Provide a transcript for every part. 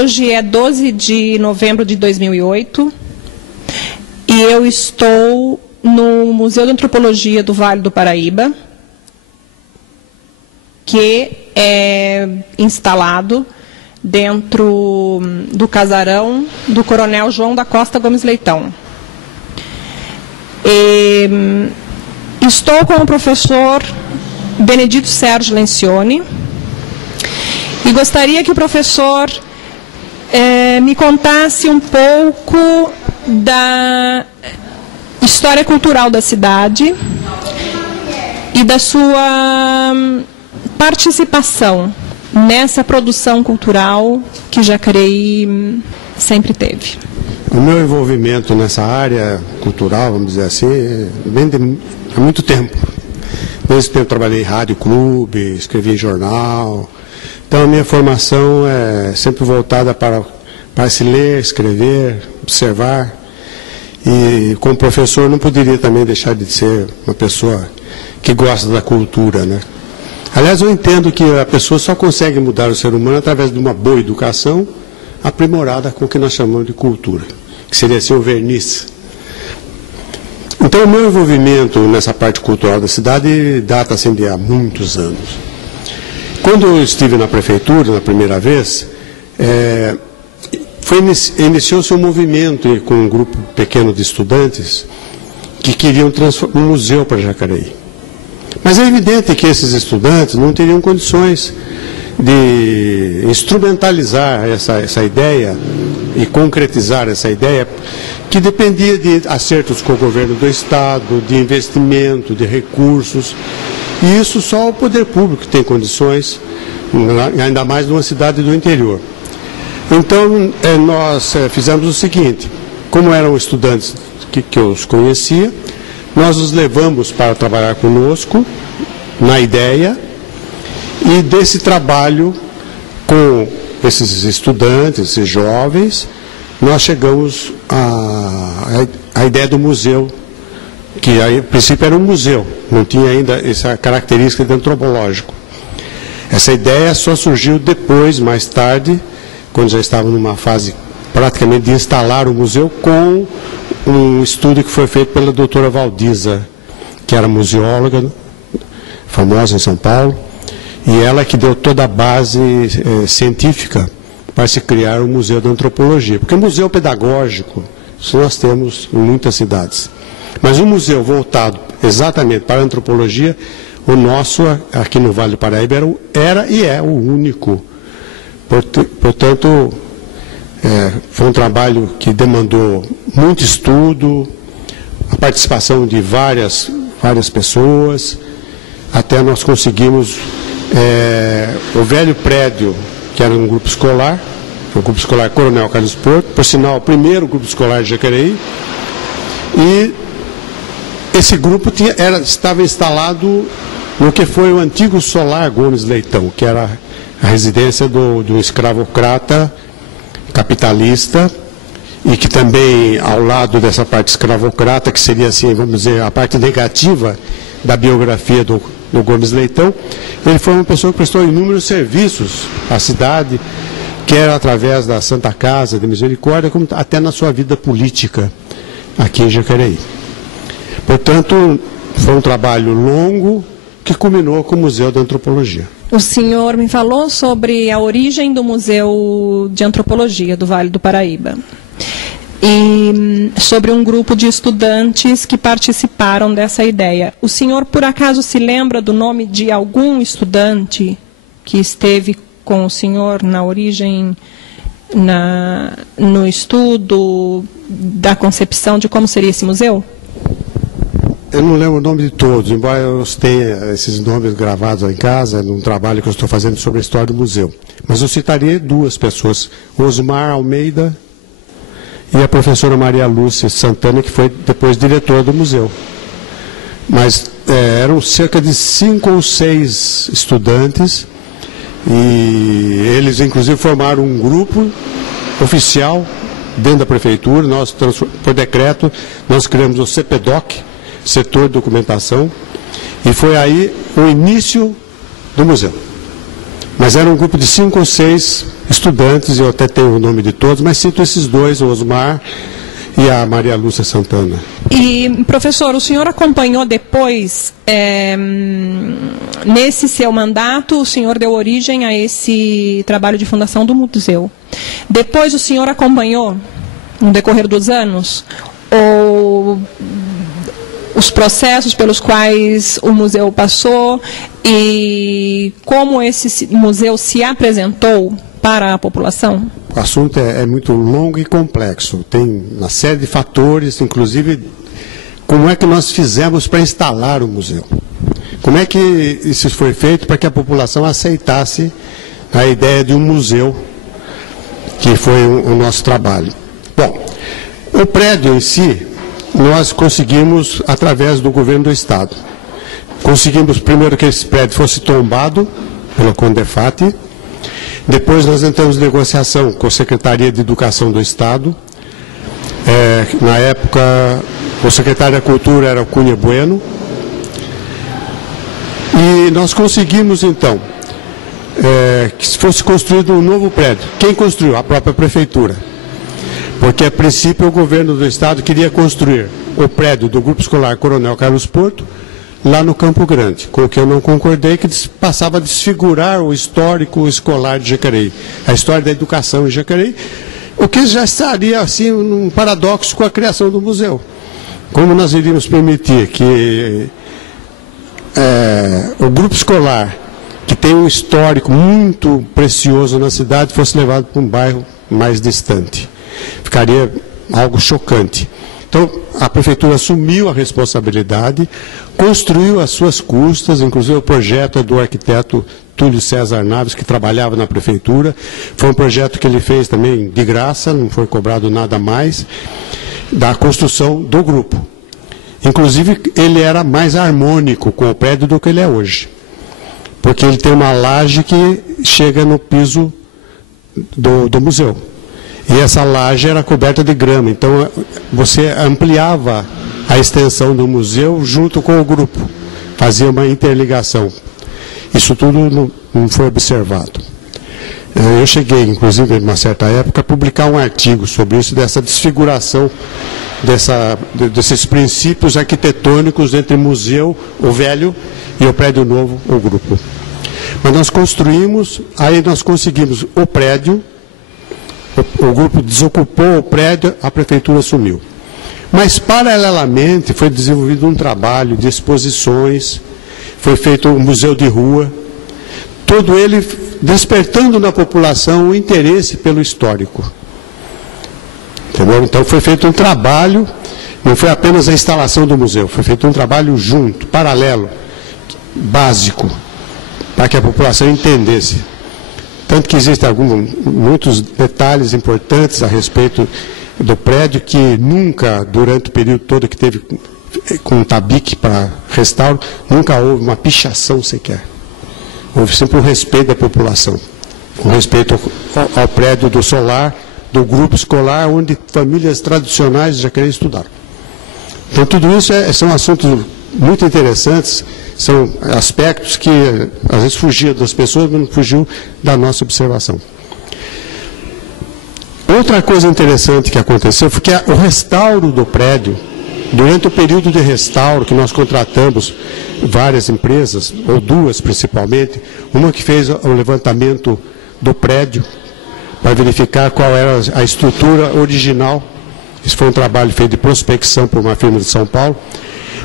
Hoje é 12 de novembro de 2008 e eu estou no Museu de Antropologia do Vale do Paraíba, que é instalado dentro do casarão do Coronel João da Costa Gomes Leitão. Estou com o professor Benedito Sérgio Lencioni e gostaria que o professor me contasse um pouco da história cultural da cidade e da sua participação nessa produção cultural que Jacareí sempre teve. O meu envolvimento nessa área cultural, vamos dizer assim, vem há muito tempo. Nesse tempo trabalhei em rádio, clube, escrevi em jornal. Então a minha formação é sempre voltada para se ler, escrever, observar. E como professor não poderia também deixar de ser uma pessoa que gosta da cultura, né? Aliás, eu entendo que a pessoa só consegue mudar o ser humano através de uma boa educação aprimorada com o que nós chamamos de cultura, que seria assim o verniz. Então, o meu envolvimento nessa parte cultural da cidade data assim de há muitos anos. Quando eu estive na prefeitura, na primeira vez, iniciou-se um movimento com um grupo pequeno de estudantes que queriam transformar um museu para Jacareí. Mas é evidente que esses estudantes não teriam condições de instrumentalizar essa ideia e concretizar essa ideia, que dependia de acertos com o governo do Estado, de investimento, de recursos. E isso só o poder público tem condições, ainda mais numa cidade do interior. Então, nós fizemos o seguinte: como eram estudantes que eu os conhecia, nós os levamos para trabalhar conosco na ideia, e desse trabalho com esses estudantes, esses jovens, nós chegamos à ideia do museu, que a princípio era um museu, não tinha ainda essa característica de antropológico. Essa ideia só surgiu depois, mais tarde, quando já estava numa fase praticamente de instalar o museu, com um estudo que foi feito pela doutora Valdiza, que era museóloga, famosa em São Paulo, e ela que deu toda a base científica para se criar o Museu da Antropologia. Porque museu pedagógico, isso nós temos em muitas cidades. Mas um museu voltado exatamente para a antropologia, o nosso, aqui no Vale do Paraíba, era e é o único. Portanto, foi um trabalho que demandou muito estudo, a participação de várias pessoas, até nós conseguimos o velho prédio, que era um grupo escolar, o grupo escolar Coronel Carlos Porto, por sinal, o primeiro grupo escolar de Jacareí, e esse grupo estava instalado no que foi o antigo Solar Gomes Leitão, que era a residência do escravocrata capitalista, e que também, ao lado dessa parte escravocrata, que seria assim, vamos dizer, a parte negativa da biografia do Gomes Leitão, ele foi uma pessoa que prestou inúmeros serviços à cidade, quer através da Santa Casa de Misericórdia, como até na sua vida política aqui em Jacareí. Portanto, foi um trabalho longo que culminou com o Museu da Antropologia. O senhor me falou sobre a origem do Museu de Antropologia do Vale do Paraíba e sobre um grupo de estudantes que participaram dessa ideia. O senhor, por acaso, se lembra do nome de algum estudante que esteve com o senhor na origem, no estudo da concepção de como seria esse museu? Eu não lembro o nome de todos, embora eu tenha esses nomes gravados lá em casa, num trabalho que eu estou fazendo sobre a história do museu. Mas eu citaria duas pessoas, Osmar Almeida e a professora Maria Lúcia Santana, que foi depois diretora do museu. Mas eram cerca de 5 ou 6 estudantes, e eles inclusive formaram um grupo oficial dentro da prefeitura. Nós, por decreto, nós criamos o CPDOC, Setor de Documentação, e foi aí o início do museu. Mas era um grupo de 5 ou 6 estudantes, eu até tenho o nome de todos, mas cito esses dois, o Osmar e a Maria Lúcia Santana. E, professor, o senhor acompanhou depois, nesse seu mandato, o senhor deu origem a esse trabalho de fundação do museu. Depois o senhor acompanhou, no decorrer dos anos, os processos pelos quais o museu passou e como esse museu se apresentou para a população? O assunto é muito longo e complexo. Tem uma série de fatores, inclusive como é que nós fizemos para instalar o museu. Como é que isso foi feito para que a população aceitasse a ideia de um museu, que foi o nosso trabalho. Bom, o prédio em si, nós conseguimos através do governo do Estado. Conseguimos primeiro que esse prédio fosse tombado pela Condefat. Depois nós entramos em negociação com a Secretaria de Educação do Estado. Na época, o secretário da Cultura era o Cunha Bueno. E nós conseguimos, então, que fosse construído um novo prédio. Quem construiu? A própria Prefeitura. Porque, a princípio, o governo do Estado queria construir o prédio do Grupo Escolar Coronel Carlos Porto, lá no Campo Grande, com o que eu não concordei, que passava a desfigurar o histórico escolar de Jacareí, a história da educação em Jacareí, o que já estaria, assim, um paradoxo com a criação do museu. Como nós iríamos permitir que o grupo escolar, que tem um histórico muito precioso na cidade, fosse levado para um bairro mais distante? Ficaria algo chocante. Então, a Prefeitura assumiu a responsabilidade, construiu às suas custas, inclusive o projeto é do arquiteto Túlio César Naves, que trabalhava na Prefeitura. Foi um projeto que ele fez também de graça, não foi cobrado nada mais, da construção do grupo. Inclusive, ele era mais harmônico com o prédio do que ele é hoje, porque ele tem uma laje que chega no piso do museu. E essa laje era coberta de grama, então você ampliava a extensão do museu junto com o grupo, fazia uma interligação. Isso tudo não foi observado. Eu cheguei, inclusive, em uma certa época, a publicar um artigo sobre isso, dessa desfiguração, desses princípios arquitetônicos entre o museu, o velho, e o prédio novo, o grupo. Mas nós construímos, aí nós conseguimos o prédio. O grupo desocupou o prédio, a Prefeitura assumiu. Mas, paralelamente, foi desenvolvido um trabalho de exposições, foi feito um museu de rua, todo ele despertando na população o interesse pelo histórico. Entendeu? Então, foi feito um trabalho, não foi apenas a instalação do museu, foi feito um trabalho junto, paralelo, básico, para que a população entendesse. Tanto que existem muitos detalhes importantes a respeito do prédio, que nunca, durante o período todo que teve com o tabique para restauro, nunca houve uma pichação sequer. Houve sempre um respeito da população, com respeito ao prédio do solar, do grupo escolar, onde famílias tradicionais já queriam estudar. Então, tudo isso são assuntos muito interessantes, são aspectos que às vezes fugiam das pessoas, mas não fugiam da nossa observação. Outra coisa interessante que aconteceu foi que o restauro do prédio, durante o período de restauro que nós contratamos várias empresas, ou duas principalmente, uma que fez o levantamento do prédio para verificar qual era a estrutura original. Isso foi um trabalho feito de prospecção por uma firma de São Paulo.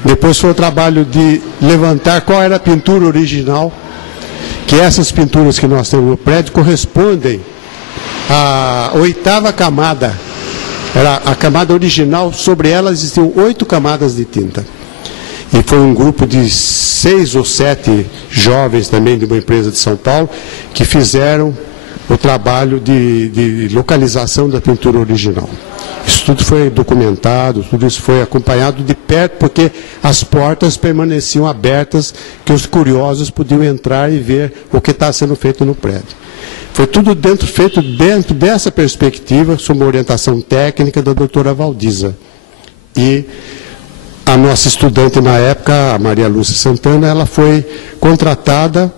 Depois foi o trabalho de levantar qual era a pintura original, que essas pinturas que nós temos no prédio correspondem à 8ª camada. Era a camada original, sobre ela existiam 8 camadas de tinta. E foi um grupo de 6 ou 7 jovens também de uma empresa de São Paulo que fizeram o trabalho de localização da pintura original. Isso tudo foi documentado, tudo isso foi acompanhado de perto, porque as portas permaneciam abertas, que os curiosos podiam entrar e ver o que está sendo feito no prédio. Foi tudo feito dentro dessa perspectiva, sob uma orientação técnica da doutora Valdiza. E a nossa estudante na época, a Maria Lúcia Santana, ela foi contratada,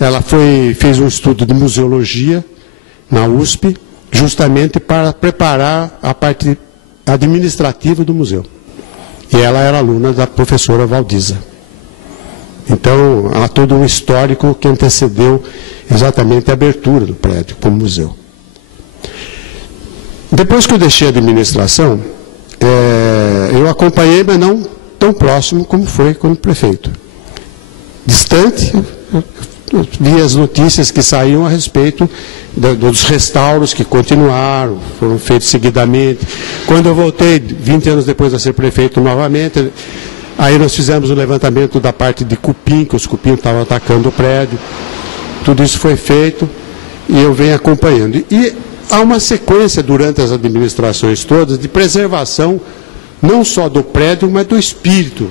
ela fez um estudo de museologia, na USP, justamente para preparar a parte administrativa do museu. E ela era aluna da professora Valdiza. Então, há todo um histórico que antecedeu exatamente a abertura do prédio como museu. Depois que eu deixei a administração, eu acompanhei, mas não tão próximo como foi como prefeito. Distante, eu vi as notícias que saíam a respeito dos restauros que continuaram, foram feitos seguidamente. Quando eu voltei, 20 anos depois de ser prefeito novamente, aí nós fizemos o levantamento da parte de cupim, que os cupim estavam atacando o prédio. Tudo isso foi feito e eu venho acompanhando. E há uma sequência durante as administrações todas de preservação, não só do prédio, mas do espírito.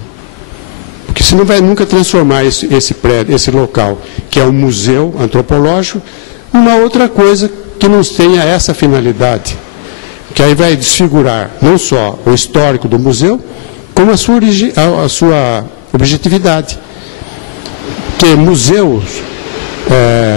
Porque você não vai nunca transformar esse prédio, esse local, que é um museu antropológico, numa outra coisa que não tenha essa finalidade. Que aí vai desfigurar não só o histórico do museu, como a sua objetividade. Porque museus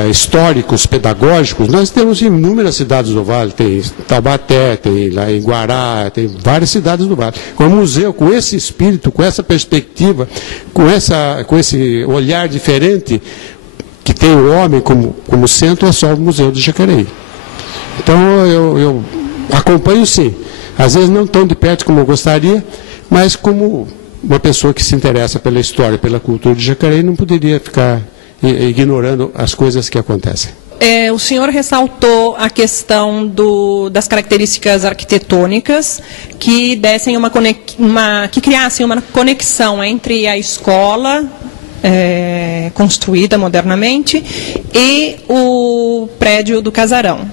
históricos, pedagógicos, nós temos em inúmeras cidades do Vale, tem Taubaté, tem lá em Guará, tem várias cidades do Vale. Com o museu, com esse espírito, com essa perspectiva, com esse olhar diferente, que tem o homem como centro, é só o Museu de Jacareí. Então, eu acompanho sim, às vezes não tão de perto como eu gostaria, mas como uma pessoa que se interessa pela história, pela cultura de Jacareí, não poderia ficar ignorando as coisas que acontecem. O senhor ressaltou a questão das características arquitetônicas que dessem que criassem uma conexão entre a escola construída modernamente e o prédio do casarão.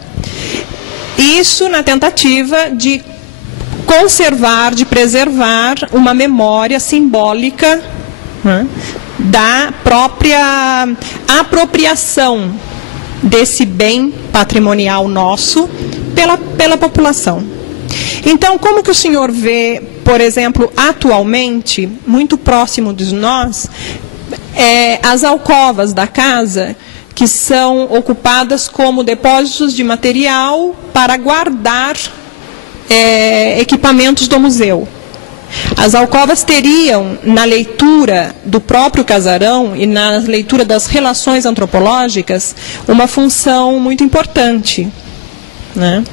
Isso na tentativa de conservar, de preservar uma memória simbólica, né, da própria apropriação desse bem patrimonial nosso pela população. Então, como que o senhor vê, por exemplo, atualmente, muito próximo de nós, as alcovas da casa, que são ocupadas como depósitos de material para guardar equipamentos do museu? As alcovas teriam, na leitura do próprio casarão e na leitura das relações antropológicas, uma função muito importante, né?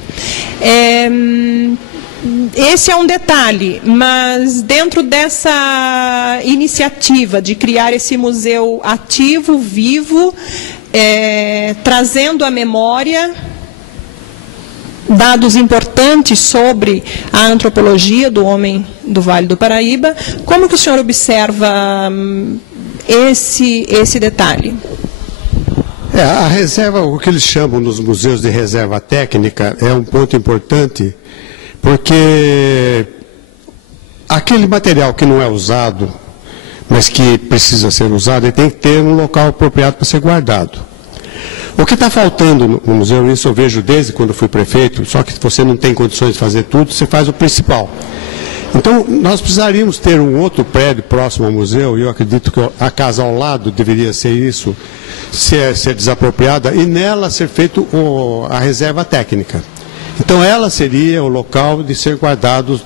Esse é um detalhe, mas dentro dessa iniciativa de criar esse museu ativo, vivo, trazendo à memória dados importantes sobre a antropologia do homem do Vale do Paraíba, como que o senhor observa esse detalhe? A reserva, o que eles chamam nos museus de reserva técnica, é um ponto importante, porque aquele material que não é usado, mas que precisa ser usado, ele tem que ter um local apropriado para ser guardado. O que está faltando no museu, isso eu vejo desde quando fui prefeito, só que você não tem condições de fazer tudo, você faz o principal. Então, nós precisaríamos ter um outro prédio próximo ao museu, e eu acredito que a casa ao lado deveria ser isso, ser desapropriada, e nela ser feito a reserva técnica. Então, ela seria o local de ser guardados.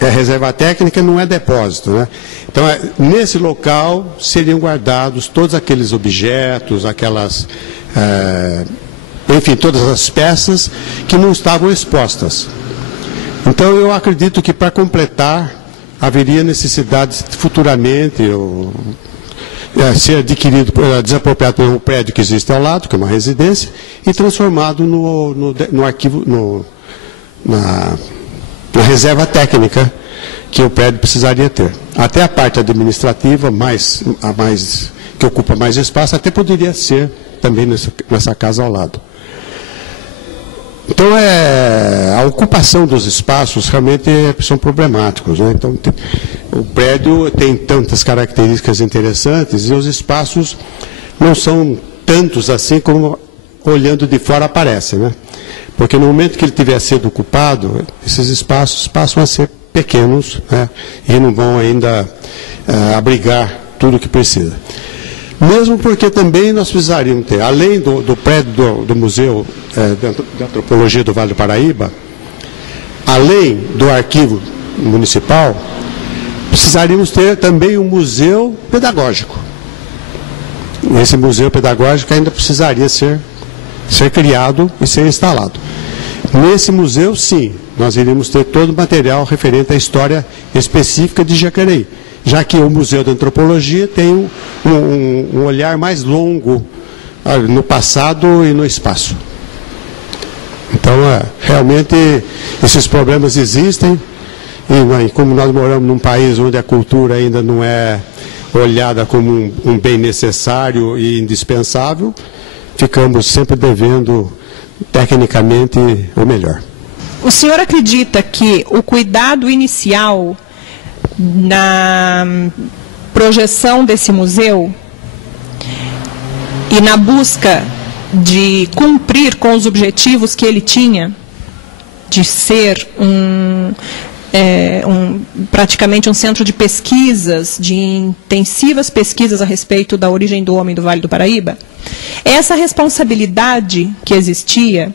A reserva técnica não é depósito, né? Então, nesse local seriam guardados todos aqueles objetos, enfim, todas as peças que não estavam expostas. Então, eu acredito que para completar, haveria necessidade futuramente ser adquirido, desapropriado por um prédio que existe ao lado, que é uma residência, e transformado no arquivo, na reserva técnica que o prédio precisaria ter. Até a parte administrativa, que ocupa mais espaço, até poderia ser também nessa casa ao lado. Então, a ocupação dos espaços realmente são problemáticos, né? Então, o prédio tem tantas características interessantes e os espaços não são tantos assim como olhando de fora aparece, né? Porque no momento que ele tiver sido ocupado, esses espaços passam a ser pequenos, né? E não vão ainda abrigar tudo o que precisa. Mesmo porque também nós precisaríamos ter, além do prédio do museu de Antropologia do Vale do Paraíba, além do arquivo municipal, precisaríamos ter também um museu pedagógico. Esse museu pedagógico ainda precisaria ser criado e ser instalado. Nesse museu, sim, nós iríamos ter todo o material referente à história específica de Jacareí, já que o Museu de Antropologia tem um olhar mais longo no passado e no espaço. Então, realmente, esses problemas existem, e como nós moramos num país onde a cultura ainda não é olhada como um bem necessário e indispensável, ficamos sempre devendo, tecnicamente, o melhor. O senhor acredita que o cuidado inicial na projeção desse museu e na busca de cumprir com os objetivos que ele tinha, de ser praticamente um centro de pesquisas, de intensivas pesquisas a respeito da origem do homem do Vale do Paraíba, essa responsabilidade que existia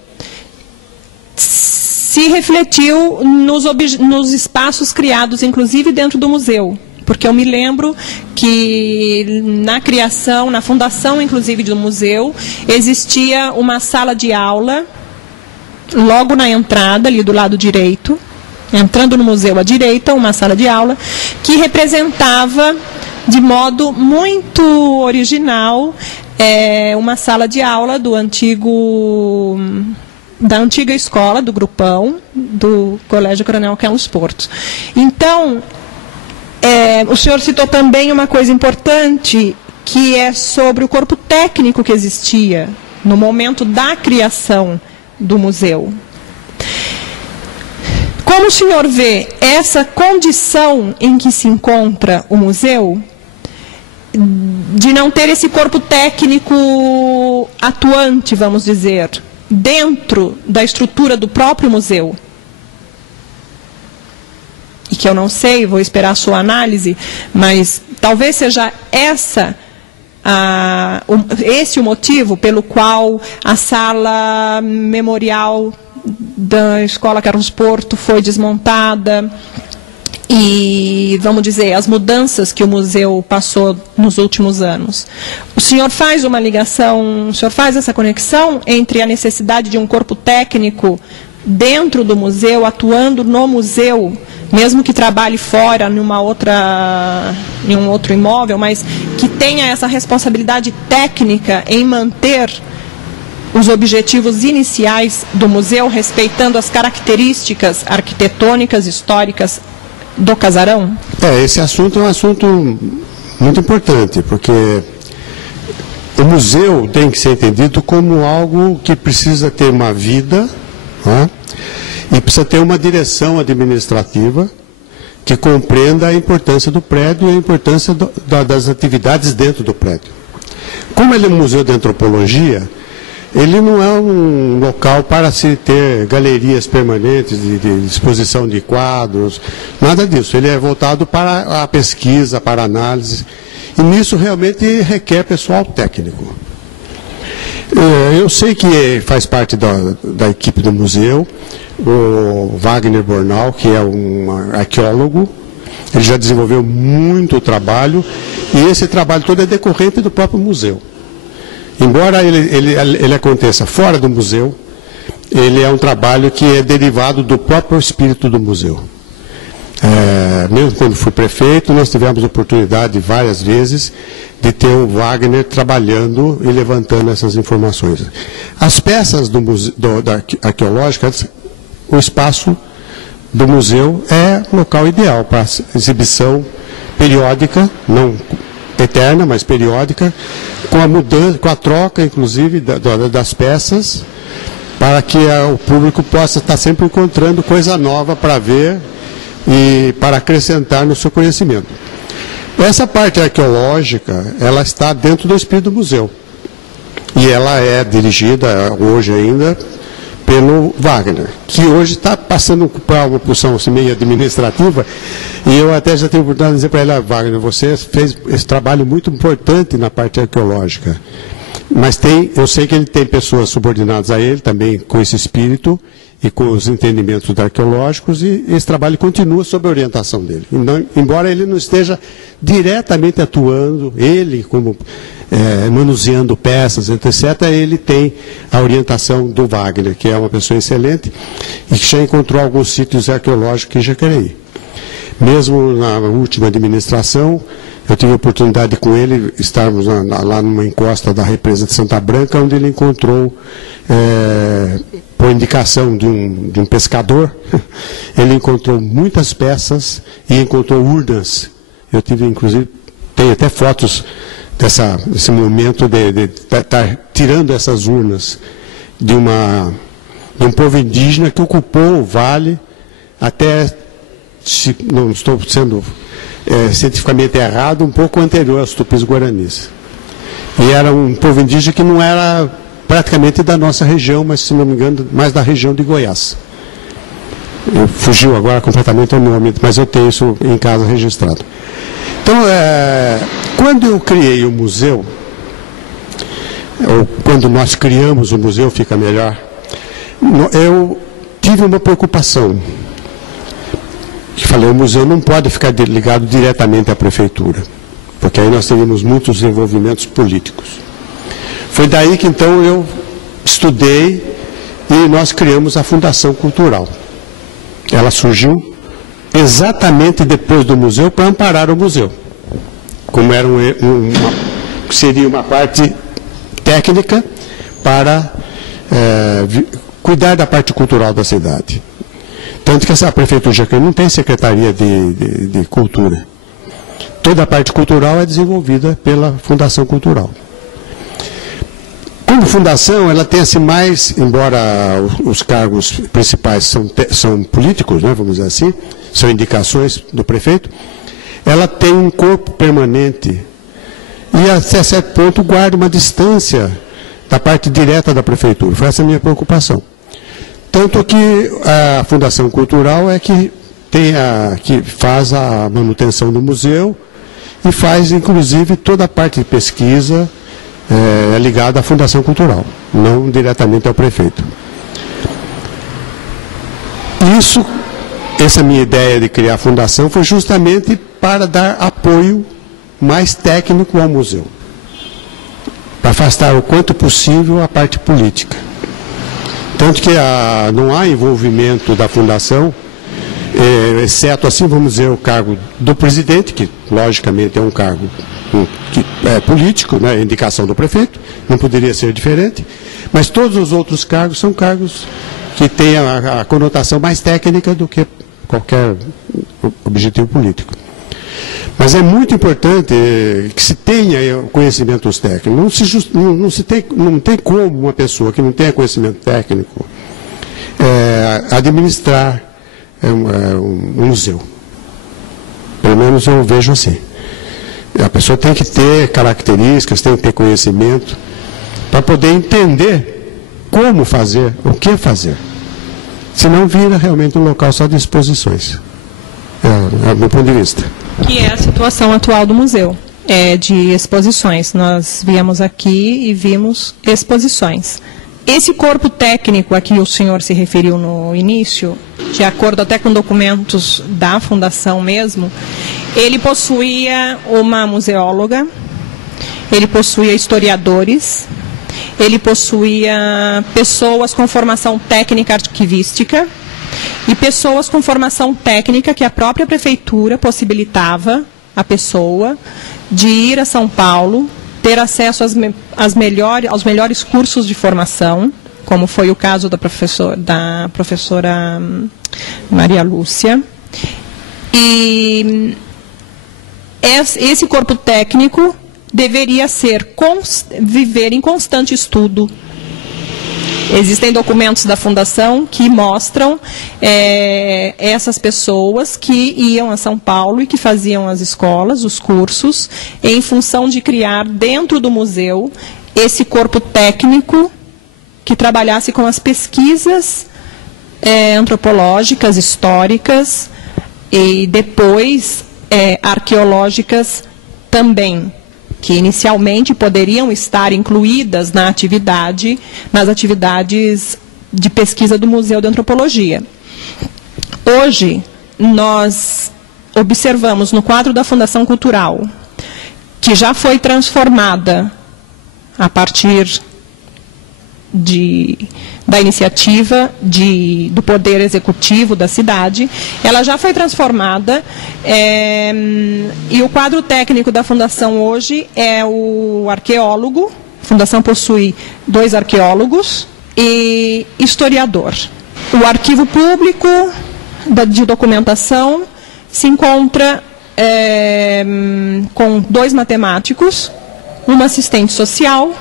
se refletiu nos espaços criados, inclusive dentro do museu. Porque eu me lembro que na criação, na fundação, inclusive, do museu, existia uma sala de aula, logo na entrada, ali do lado direito, entrando no museu à direita, uma sala de aula, que representava, de modo muito original, uma sala de aula da antiga escola, do Grupão, do Colégio Coronel Carlos Porto. Então, o senhor citou também uma coisa importante, que é sobre o corpo técnico que existia no momento da criação do museu. Como o senhor vê essa condição em que se encontra o museu, de não ter esse corpo técnico atuante, vamos dizer, dentro da estrutura do próprio museu? E que eu não sei, vou esperar a sua análise, mas talvez seja esse o motivo pelo qual a sala memorial da Escola Carlos Porto foi desmontada e, vamos dizer, as mudanças que o museu passou nos últimos anos. O senhor faz uma ligação, o senhor faz essa conexão entre a necessidade de um corpo técnico dentro do museu, atuando no museu, mesmo que trabalhe fora, em um outro imóvel, mas que tenha essa responsabilidade técnica em manter os objetivos iniciais do museu, respeitando as características arquitetônicas, históricas do casarão? Esse assunto é um assunto muito importante, porque o museu tem que ser entendido como algo que precisa ter uma vida, né? E precisa ter uma direção administrativa que compreenda a importância do prédio e a importância das atividades dentro do prédio. Como ele é um museu de antropologia, ele não é um local para se ter galerias permanentes de exposição de quadros, nada disso. Ele é voltado para a pesquisa, para a análise, e nisso realmente requer pessoal técnico. Eu sei que faz parte da equipe do museu o Wagner Bornal, que é um arqueólogo. Ele já desenvolveu muito trabalho, e esse trabalho todo é decorrente do próprio museu. Embora ele aconteça fora do museu, ele é um trabalho que é derivado do próprio espírito do museu. Mesmo quando fui prefeito, nós tivemos oportunidade várias vezes de ter o Wagner trabalhando e levantando essas informações. As peças arqueológicas, o espaço do museu é o local ideal para exibição periódica, não eterna, mas periódica, com a mudança, com a troca, inclusive, das peças, para que o público possa estar sempre encontrando coisa nova para ver e para acrescentar no seu conhecimento. Essa parte arqueológica, ela está dentro do espírito do museu. E ela é dirigida, hoje ainda, pelo Wagner, que hoje está passando para uma função assim, meio administrativa, e eu até já tenho a oportunidade de dizer para ele: Wagner, você fez esse trabalho muito importante na parte arqueológica, Mas eu sei que ele tem pessoas subordinadas a ele, também com esse espírito e com os entendimentos arqueológicos, e esse trabalho continua sob a orientação dele. Embora ele não esteja diretamente atuando, ele como manuseando peças, etc., ele tem a orientação do Wagner, que é uma pessoa excelente e que já encontrou alguns sítios arqueológicos em Jacareí. Mesmo na última administração, eu tive a oportunidade com ele, estarmos lá numa encosta da represa de Santa Branca, onde ele encontrou, por indicação de um pescador, ele encontrou muitas peças e encontrou urnas. Eu tive, inclusive, tenho até fotos desse momento de estar tirando essas urnas de um povo indígena que ocupou o vale até, se não estou sendo cientificamente errado, um pouco anterior aos tupis guaranis. E era um povo indígena que não era praticamente da nossa região, mas, se não me engano, mais da região de Goiás. Fugiu agora completamente o nome, mas eu tenho isso em casa registrado. Então, quando eu criei o museu, ou quando nós criamos o museu, fica melhor, eu tive uma preocupação. Falei, o museu não pode ficar ligado diretamente à prefeitura, porque aí nós teríamos muitos envolvimentos políticos. Foi daí que então eu estudei e nós criamos a Fundação Cultural. Ela surgiu exatamente depois do museu para amparar o museu, como era seria uma parte técnica para cuidar da parte cultural da cidade. Tanto que essa prefeitura de Jacareí não tem secretaria de cultura. Toda a parte cultural é desenvolvida pela Fundação Cultural. Como fundação, ela tem assim mais, embora os cargos principais são políticos, né, vamos dizer assim, são indicações do prefeito, ela tem um corpo permanente e até certo ponto guarda uma distância da parte direta da prefeitura. Foi essa a minha preocupação. Tanto que a Fundação Cultural é que faz a manutenção do museu e faz, inclusive, toda a parte de pesquisa ligada à Fundação Cultural, não diretamente ao prefeito. Essa minha ideia de criar a fundação foi justamente para dar apoio mais técnico ao museu, para afastar o quanto possível a parte política. Tanto que não há envolvimento da fundação, exceto, assim, vamos dizer, o cargo do presidente, que logicamente é um cargo político, né, indicação do prefeito, não poderia ser diferente, mas todos os outros cargos são cargos que têm a conotação mais técnica do que qualquer objetivo político. Mas é muito importante que se tenha conhecimentos técnicos. Não tem como uma pessoa que não tenha conhecimento técnico administrar um museu. Pelo menos eu vejo assim. A pessoa tem que ter características, tem que ter conhecimento, para poder entender como fazer, o que fazer. Senão vira realmente um local só de exposições. É o meu ponto de vista. Que é a situação atual do museu, de exposições. Nós viemos aqui e vimos exposições. Esse corpo técnico a que o senhor se referiu no início, de acordo até com documentos da fundação mesmo, ele possuía uma museóloga, ele possuía historiadores, ele possuía pessoas com formação técnica arquivística, e pessoas com formação técnica que a própria prefeitura possibilitava a pessoa de ir a São Paulo, ter acesso aos melhores cursos de formação, como foi o caso da professora Maria Lúcia. E esse corpo técnico deveria viver em constante estudo. Existem documentos da Fundação que mostram essas pessoas que iam a São Paulo e que faziam as escolas, os cursos, em função de criar dentro do museu esse corpo técnico que trabalhasse com as pesquisas antropológicas, históricas e depois arqueológicas também. que inicialmente poderiam estar incluídas nas atividades de pesquisa do Museu de Antropologia. Hoje, nós observamos no quadro da Fundação Cultural, que já foi transformada a partir da iniciativa do Poder Executivo da cidade, ela já foi transformada, e o quadro técnico da Fundação hoje é o arqueólogo. A Fundação possui 2 arqueólogos e historiador. O arquivo público de documentação se encontra com 2 matemáticos, uma assistente social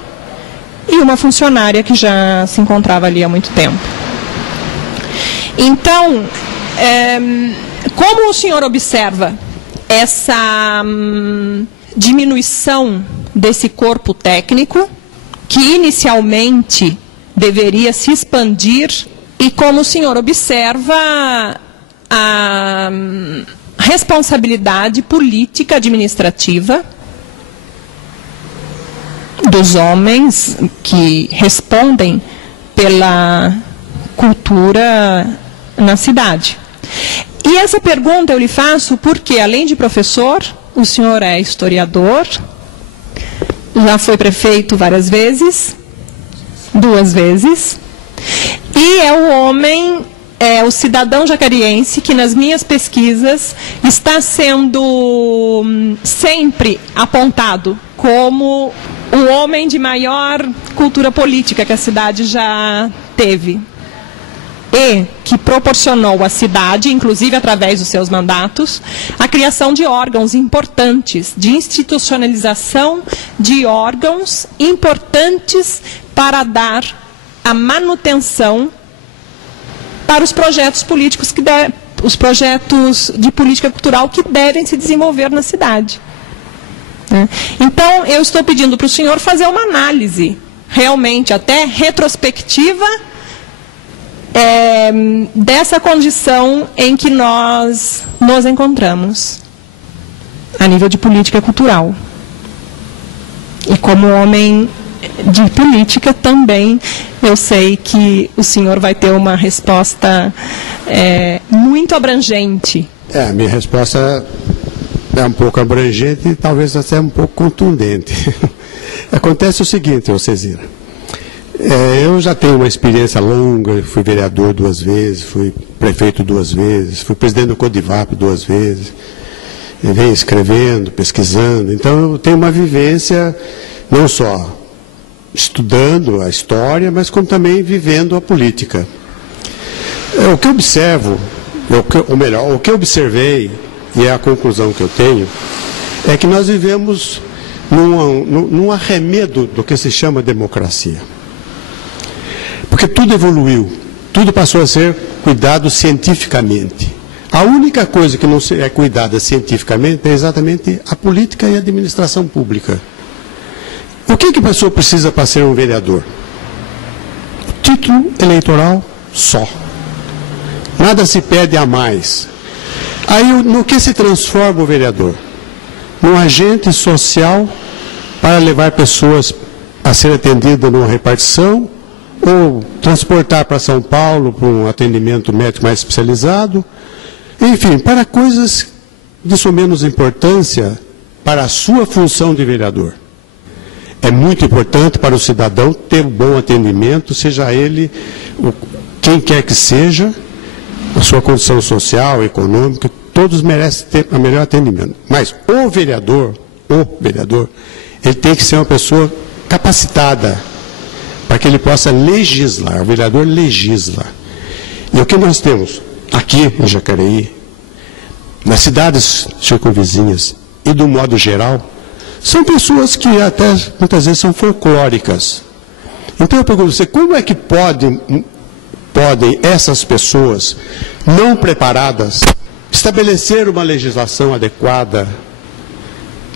e uma funcionária que já se encontrava ali há muito tempo. Então, como o senhor observa essa diminuição desse corpo técnico, que inicialmente deveria se expandir, e como o senhor observa a responsabilidade política administrativa dos homens que respondem pela cultura na cidade. E essa pergunta eu lhe faço porque, além de professor, o senhor é historiador, já foi prefeito várias vezes, 2 vezes, e é o homem, o cidadão jacariense que, nas minhas pesquisas, está sendo sempre apontado como o homem de maior cultura política que a cidade já teve, e que proporcionou à cidade, inclusive através dos seus mandatos, a criação de órgãos importantes, de institucionalização de órgãos importantes para dar a manutenção para os projetos políticos, os projetos de política cultural que devem se desenvolver na cidade. Então, eu estou pedindo para o senhor fazer uma análise, realmente até retrospectiva, dessa condição em que nós nos encontramos, a nível de política cultural. E como homem de política também, eu sei que o senhor vai ter uma resposta muito abrangente. A minha resposta é um pouco abrangente e talvez até um pouco contundente. Acontece o seguinte, Cezira. Eu já tenho uma experiência longa, fui vereador 2 vezes, fui prefeito 2 vezes, fui presidente do Codivap 2 vezes, venho escrevendo, pesquisando. Então eu tenho uma vivência não só estudando a história, mas como também vivendo a política. O que eu observo, ou melhor, o que eu observei, e é a conclusão que eu tenho, é que nós vivemos num arremedo do que se chama democracia. Porque tudo evoluiu, tudo passou a ser cuidado cientificamente. A única coisa que não é cuidada cientificamente é exatamente a política e a administração pública. O que a pessoa precisa para ser um vereador? Título eleitoral só. Nada se pede a mais. Aí, no que se transforma o vereador? Num agente social para levar pessoas a ser atendidas numa repartição, ou transportar para São Paulo para um atendimento médico mais especializado, enfim, para coisas de sua menos importância para a sua função de vereador. É muito importante para o cidadão ter um bom atendimento, seja ele quem quer que seja, a sua condição social, econômica, todos merecem ter o melhor atendimento. Mas o vereador, ele tem que ser uma pessoa capacitada para que ele possa legislar. O vereador legisla. E o que nós temos aqui em Jacareí, nas cidades circunvizinhas e do modo geral, são pessoas que até muitas vezes são folclóricas. Então eu pergunto a você, como é que podem essas pessoas não preparadas estabelecer uma legislação adequada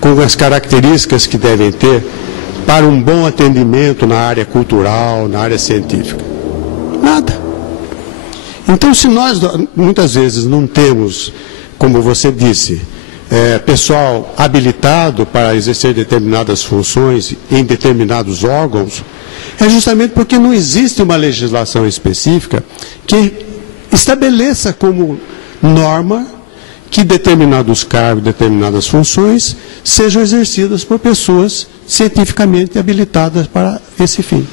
com as características que devem ter para um bom atendimento na área cultural, na área científica? Nada. Então, se nós muitas vezes não temos, como você disse, pessoal habilitado para exercer determinadas funções em determinados órgãos, é justamente porque não existe uma legislação específica que estabeleça como norma que determinados cargos, determinadas funções sejam exercidas por pessoas cientificamente habilitadas para esse fim.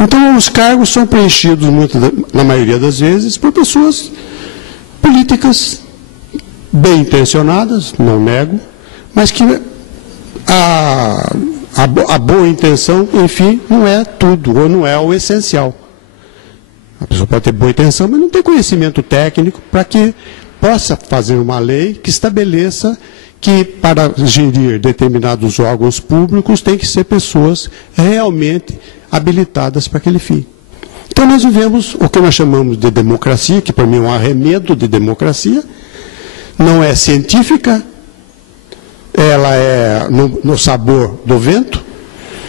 Então, os cargos são preenchidos, na maioria das vezes, por pessoas políticas bem intencionadas, não nego, mas que a boa intenção, enfim, não é tudo, ou não é o essencial. A pessoa pode ter boa intenção, mas não tem conhecimento técnico para que possa fazer uma lei que estabeleça que para gerir determinados órgãos públicos tem que ser pessoas realmente habilitadas para aquele fim. Então nós vivemos o que nós chamamos de democracia, que para mim é um arremedo de democracia, não é científica, ela é no sabor do vento,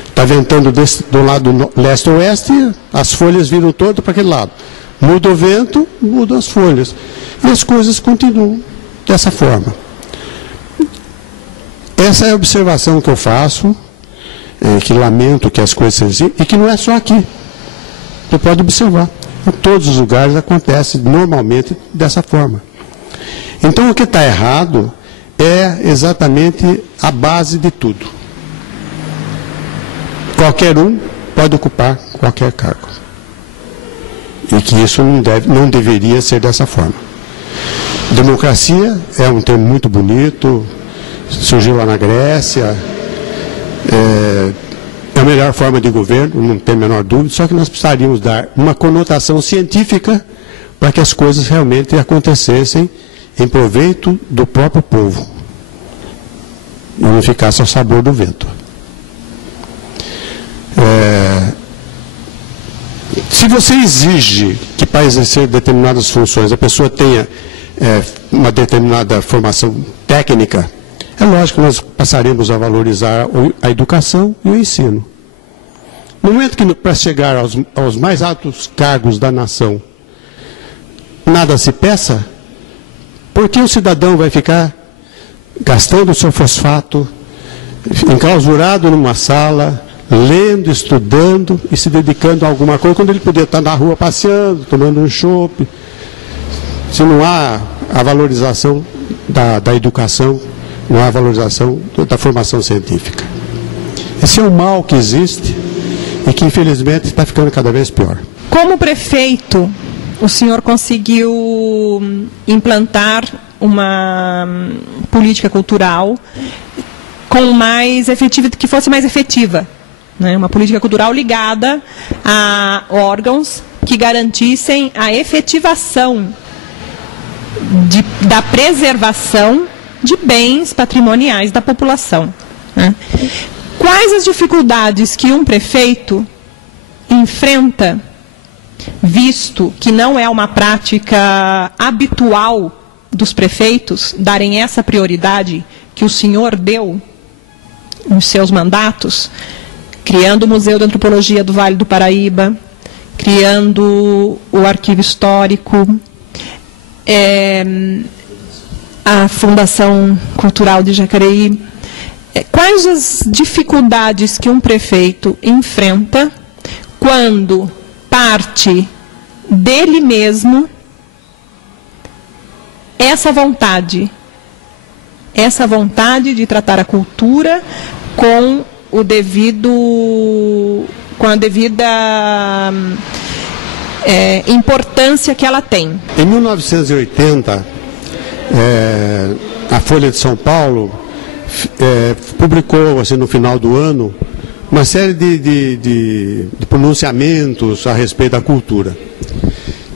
está ventando do lado leste-oeste, as folhas viram todo para aquele lado. Muda o vento, mudam as folhas. E as coisas continuam dessa forma. Essa é a observação que eu faço, que lamento que as coisas sejam assim, e que não é só aqui. Você pode observar. Em todos os lugares acontece normalmente dessa forma. Então o que está errado é exatamente a base de tudo. Qualquer um pode ocupar qualquer cargo. E que isso não deveria ser dessa forma. Democracia é um termo muito bonito, surgiu lá na Grécia, é a melhor forma de governo, não tem a menor dúvida, só que nós precisaríamos dar uma conotação científica para que as coisas realmente acontecessem em proveito do próprio povo e não ficasse ao sabor do vento. Se você exige que para exercer determinadas funções a pessoa tenha uma determinada formação técnica, é lógico que nós passaremos a valorizar a educação e o ensino. No momento que para chegar aos mais altos cargos da nação, nada se peça, por que o cidadão vai ficar gastando o seu fosfato, enclausurado numa sala, lendo, estudando e se dedicando a alguma coisa, quando ele poderia estar na rua passeando, tomando um chopp, se não há a valorização da educação, não há a valorização da formação científica. Esse é um mal que existe e que, infelizmente, está ficando cada vez pior. Como prefeito, o senhor conseguiu implantar uma política cultural com mais efetiva, que fosse mais efetiva, né? Uma política cultural ligada a órgãos que garantissem a efetivação da preservação de bens patrimoniais da população, né? Quais as dificuldades que um prefeito enfrenta, visto que não é uma prática habitual dos prefeitos darem essa prioridade que o senhor deu nos seus mandatos, criando o Museu de Antropologia do Vale do Paraíba, criando o Arquivo Histórico, a Fundação Cultural de Jacareí. Quais as dificuldades que um prefeito enfrenta quando parte dele mesmo essa vontade de tratar a cultura com a devida importância que ela tem? Em 1980, a Folha de São Paulo publicou, assim, no final do ano, uma série de pronunciamentos a respeito da cultura.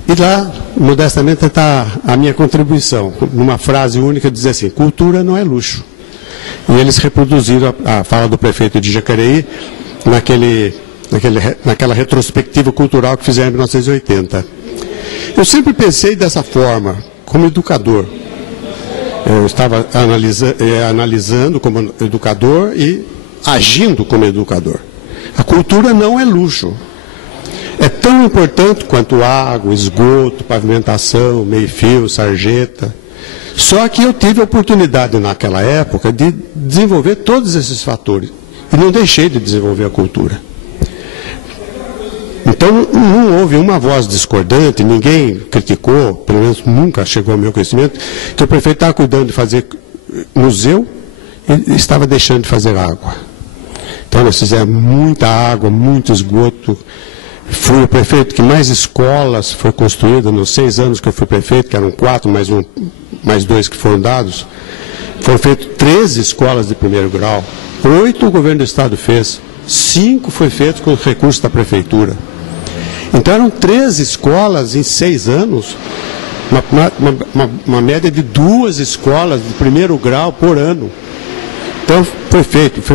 E lá, modestamente, está a minha contribuição. Numa frase única, diz assim: cultura não é luxo. E eles reproduziram a fala do prefeito de Jacareí naquela retrospectiva cultural que fizeram em 1980. Eu sempre pensei dessa forma, como educador. Eu estava analisando como educador e agindo como educador. A cultura não é luxo. É tão importante quanto água, esgoto, pavimentação, meio-fio, sarjeta. Só que eu tive a oportunidade naquela época de desenvolver todos esses fatores. E não deixei de desenvolver a cultura. Então, não houve uma voz discordante, ninguém criticou, pelo menos nunca chegou ao meu conhecimento, que o prefeito estava cuidando de fazer museu e estava deixando de fazer água. Então, nós fizemos muita água, muito esgoto. Fui o prefeito que mais escolas foi construída nos 6 anos que eu fui prefeito, que eram 4, mais 2 que foram dados. Foram feitas 13 escolas de primeiro grau, 8 o governo do estado fez, 5 foi feito com recursos da prefeitura. Então eram 13 escolas em 6 anos, uma média de 2 escolas de primeiro grau por ano. Então foi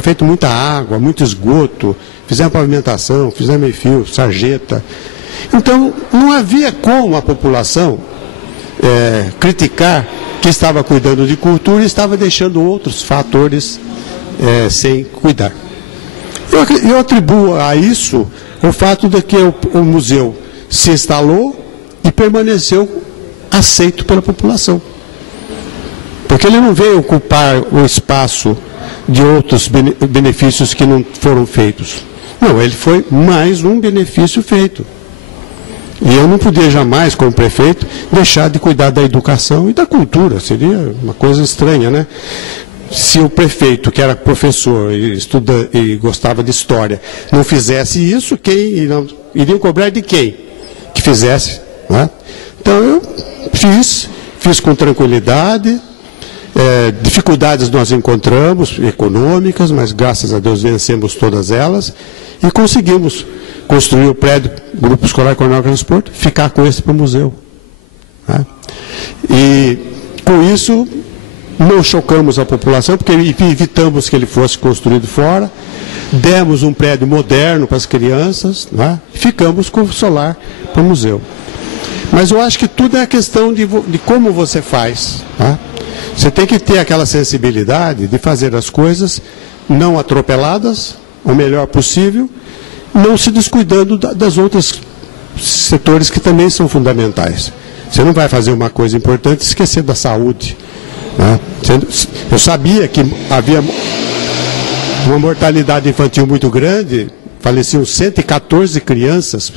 feito muita água, muito esgoto, fizemos pavimentação, fizemos meio-fio, sarjeta. Então não havia como a população criticar que estava cuidando de cultura e estava deixando outros fatores sem cuidar. Eu atribuo a isso o fato de que o museu se instalou e permaneceu aceito pela população. Porque ele não veio ocupar o espaço de outros benefícios que não foram feitos. Não, ele foi mais um benefício feito. E eu não podia jamais, como prefeito, deixar de cuidar da educação e da cultura. Seria uma coisa estranha, né? Se o prefeito, que era professor e gostava de história, não fizesse isso, iriam cobrar de quem? Que fizesse. Né? Então eu fiz com tranquilidade. Dificuldades nós encontramos, econômicas, mas graças a Deus vencemos todas elas e conseguimos construir o prédio Grupo Escolar Coronel Carlos Porto, ficar com esse para o museu. Né? E com isso não chocamos a população, porque evitamos que ele fosse construído fora, demos um prédio moderno para as crianças, né? E ficamos com o solar para o museu. Mas eu acho que tudo é a questão de como você faz. Tá? Você tem que ter aquela sensibilidade de fazer as coisas não atropeladas, o melhor possível, não se descuidando das outras setores que também são fundamentais. Você não vai fazer uma coisa importante e esquecer da saúde. Né? Eu sabia que havia uma mortalidade infantil muito grande, faleciam 114 crianças,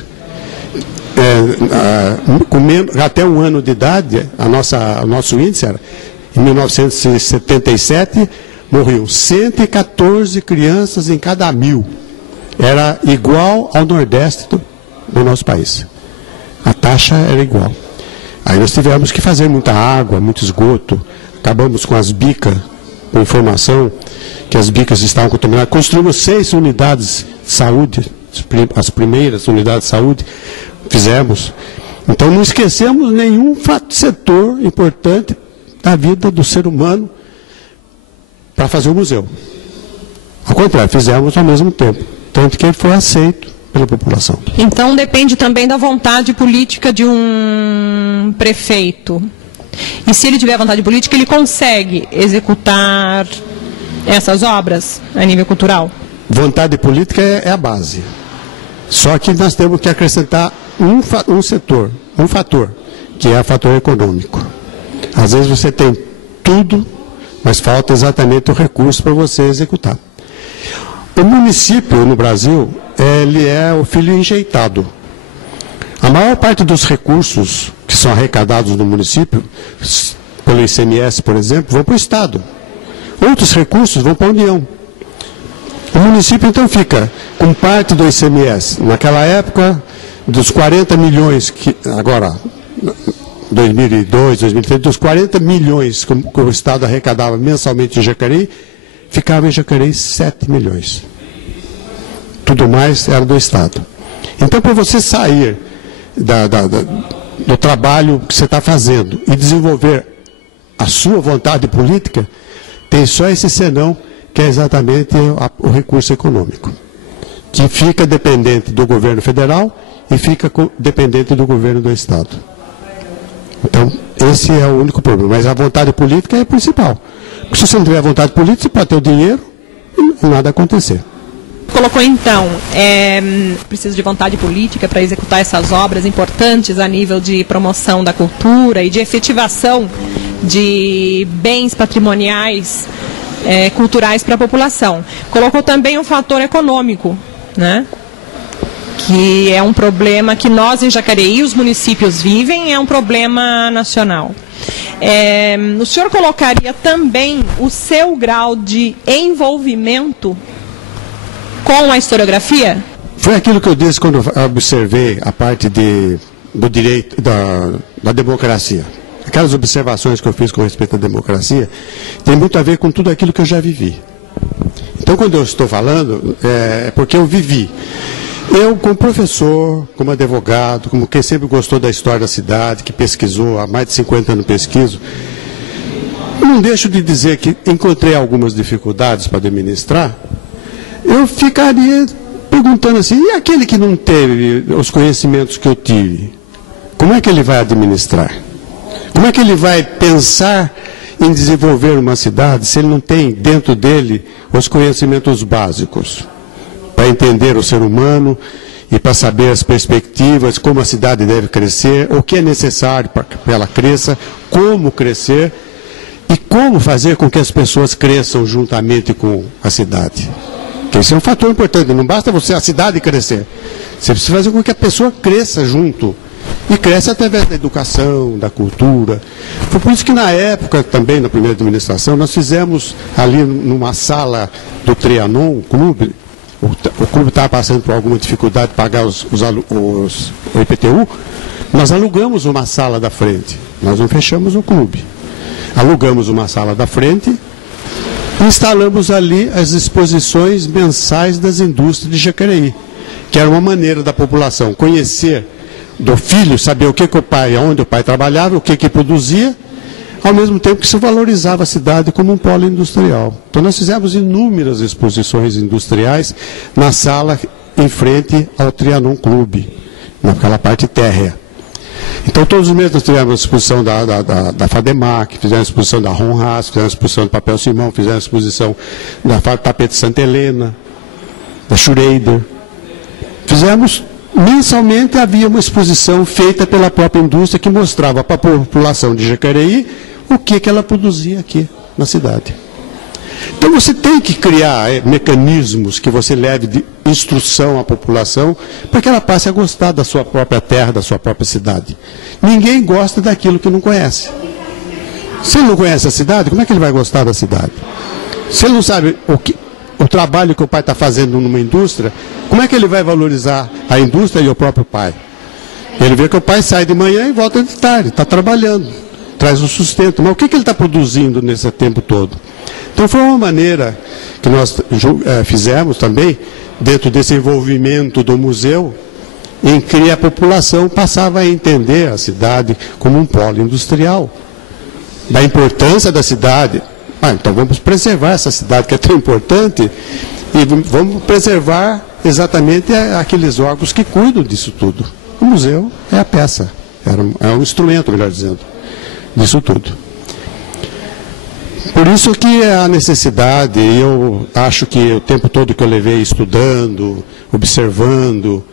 até 1 ano de idade, o nosso índice era, em 1977, morriam 114 crianças em cada 1000. Era igual ao Nordeste do nosso país. A taxa era igual. Aí nós tivemos que fazer muita água, muito esgoto. Acabamos com as bicas, com informação que as bicas estavam contaminadas. Construímos 6 unidades de saúde, as primeiras unidades de saúde, fizemos. Então não esquecemos nenhum setor importante da vida do ser humano para fazer o museu. Ao contrário, fizemos ao mesmo tempo. Tanto que ele foi aceito pela população. Então depende também da vontade política de um prefeito. E se ele tiver vontade política, ele consegue executar essas obras a nível cultural? Vontade política é a base. Só que nós temos que acrescentar um setor, um fator, que é o fator econômico. Às vezes você tem tudo, mas falta exatamente o recurso para você executar. O município no Brasil, ele é o filho enjeitado. A maior parte dos recursos que são arrecadados no município, pelo ICMS, por exemplo, vão para o Estado. Outros recursos vão para a União. O município, então, fica com parte do ICMS. Naquela época, dos 40 milhões, agora, 2002, 2003, dos 40 milhões que o Estado arrecadava mensalmente em Jacareí, ficava em Jacareí 7 milhões. Tudo mais era do Estado. Então, para você sair do trabalho que você está fazendo e desenvolver a sua vontade política, tem só esse senão, que é exatamente o recurso econômico, que fica dependente do governo federal e fica dependente do governo do Estado. Então, esse é o único problema. Mas a vontade política é a principal. Porque se você não tiver vontade política, você pode ter o dinheiro e nada acontecer. Colocou então, precisa de vontade política para executar essas obras importantes a nível de promoção da cultura e de efetivação de bens patrimoniais culturais para a população. Colocou também um fator econômico, né? Que é um problema que nós em Jacareí, os municípios vivem, é um problema nacional. O senhor colocaria também o seu grau de envolvimento com a historiografia? Foi aquilo que eu disse quando eu observei a parte do direito, da democracia. Aquelas observações que eu fiz com respeito à democracia tem muito a ver com tudo aquilo que eu já vivi. Então, quando eu estou falando, é porque eu vivi. Eu, como professor, como advogado, como quem sempre gostou da história da cidade, que pesquisou, há mais de 50 anos pesquiso, não deixo de dizer que encontrei algumas dificuldades para administrar, eu ficaria perguntando assim, e aquele que não teve os conhecimentos que eu tive, como é que ele vai administrar? Como é que ele vai pensar em desenvolver uma cidade se ele não tem dentro dele os conhecimentos básicos? Para entender o ser humano e para saber as perspectivas, como a cidade deve crescer, o que é necessário para que ela cresça, como crescer e como fazer com que as pessoas cresçam juntamente com a cidade. Porque isso é um fator importante, não basta a cidade crescer, você precisa fazer com que a pessoa cresça junto. E cresce através da educação, da cultura. Foi por isso que na época, também na primeira administração, nós fizemos ali numa sala do Trianon, clube, o clube estava passando por alguma dificuldade de pagar o IPTU, nós alugamos uma sala da frente. Nós não fechamos o clube. Alugamos uma sala da frente e instalamos ali as exposições mensais das indústrias de Jacareí, que era uma maneira da população conhecer do filho, saber o que o pai, onde o pai trabalhava, o que produzia, ao mesmo tempo que se valorizava a cidade como um polo industrial. Então nós fizemos inúmeras exposições industriais na sala em frente ao Trianon Clube, naquela parte térrea. Então todos os meses nós tivemos a exposição da FADEMAC, fizemos a exposição da Ronras, fizemos a exposição do Papel Simão, fizemos a exposição da Tapete Santa Helena, da Schrader. Fizemos, mensalmente havia uma exposição feita pela própria indústria que mostrava para a população de Jacareí o que ela produzia aqui na cidade. Então você tem que criar mecanismos que você leve de instrução à população para que ela passe a gostar da sua própria terra, da sua própria cidade. Ninguém gosta daquilo que não conhece. Se ele não conhece a cidade, como é que ele vai gostar da cidade? Se ele não sabe o trabalho que o pai está fazendo numa indústria, como é que ele vai valorizar a indústria e o próprio pai? Ele vê que o pai sai de manhã e volta de tarde, está trabalhando, traz o sustento. Mas o que ele está produzindo nesse tempo todo? Então foi uma maneira que nós fizemos também, dentro desse envolvimento do museu, em que a população passava a entender a cidade como um polo industrial, da importância da cidade. Então vamos preservar essa cidade que é tão importante e vamos preservar exatamente aqueles órgãos que cuidam disso tudo. O museu é a peça, é um instrumento, melhor dizendo, disso tudo. Por isso que a necessidade, eu acho que o tempo todo que eu levei estudando, observando,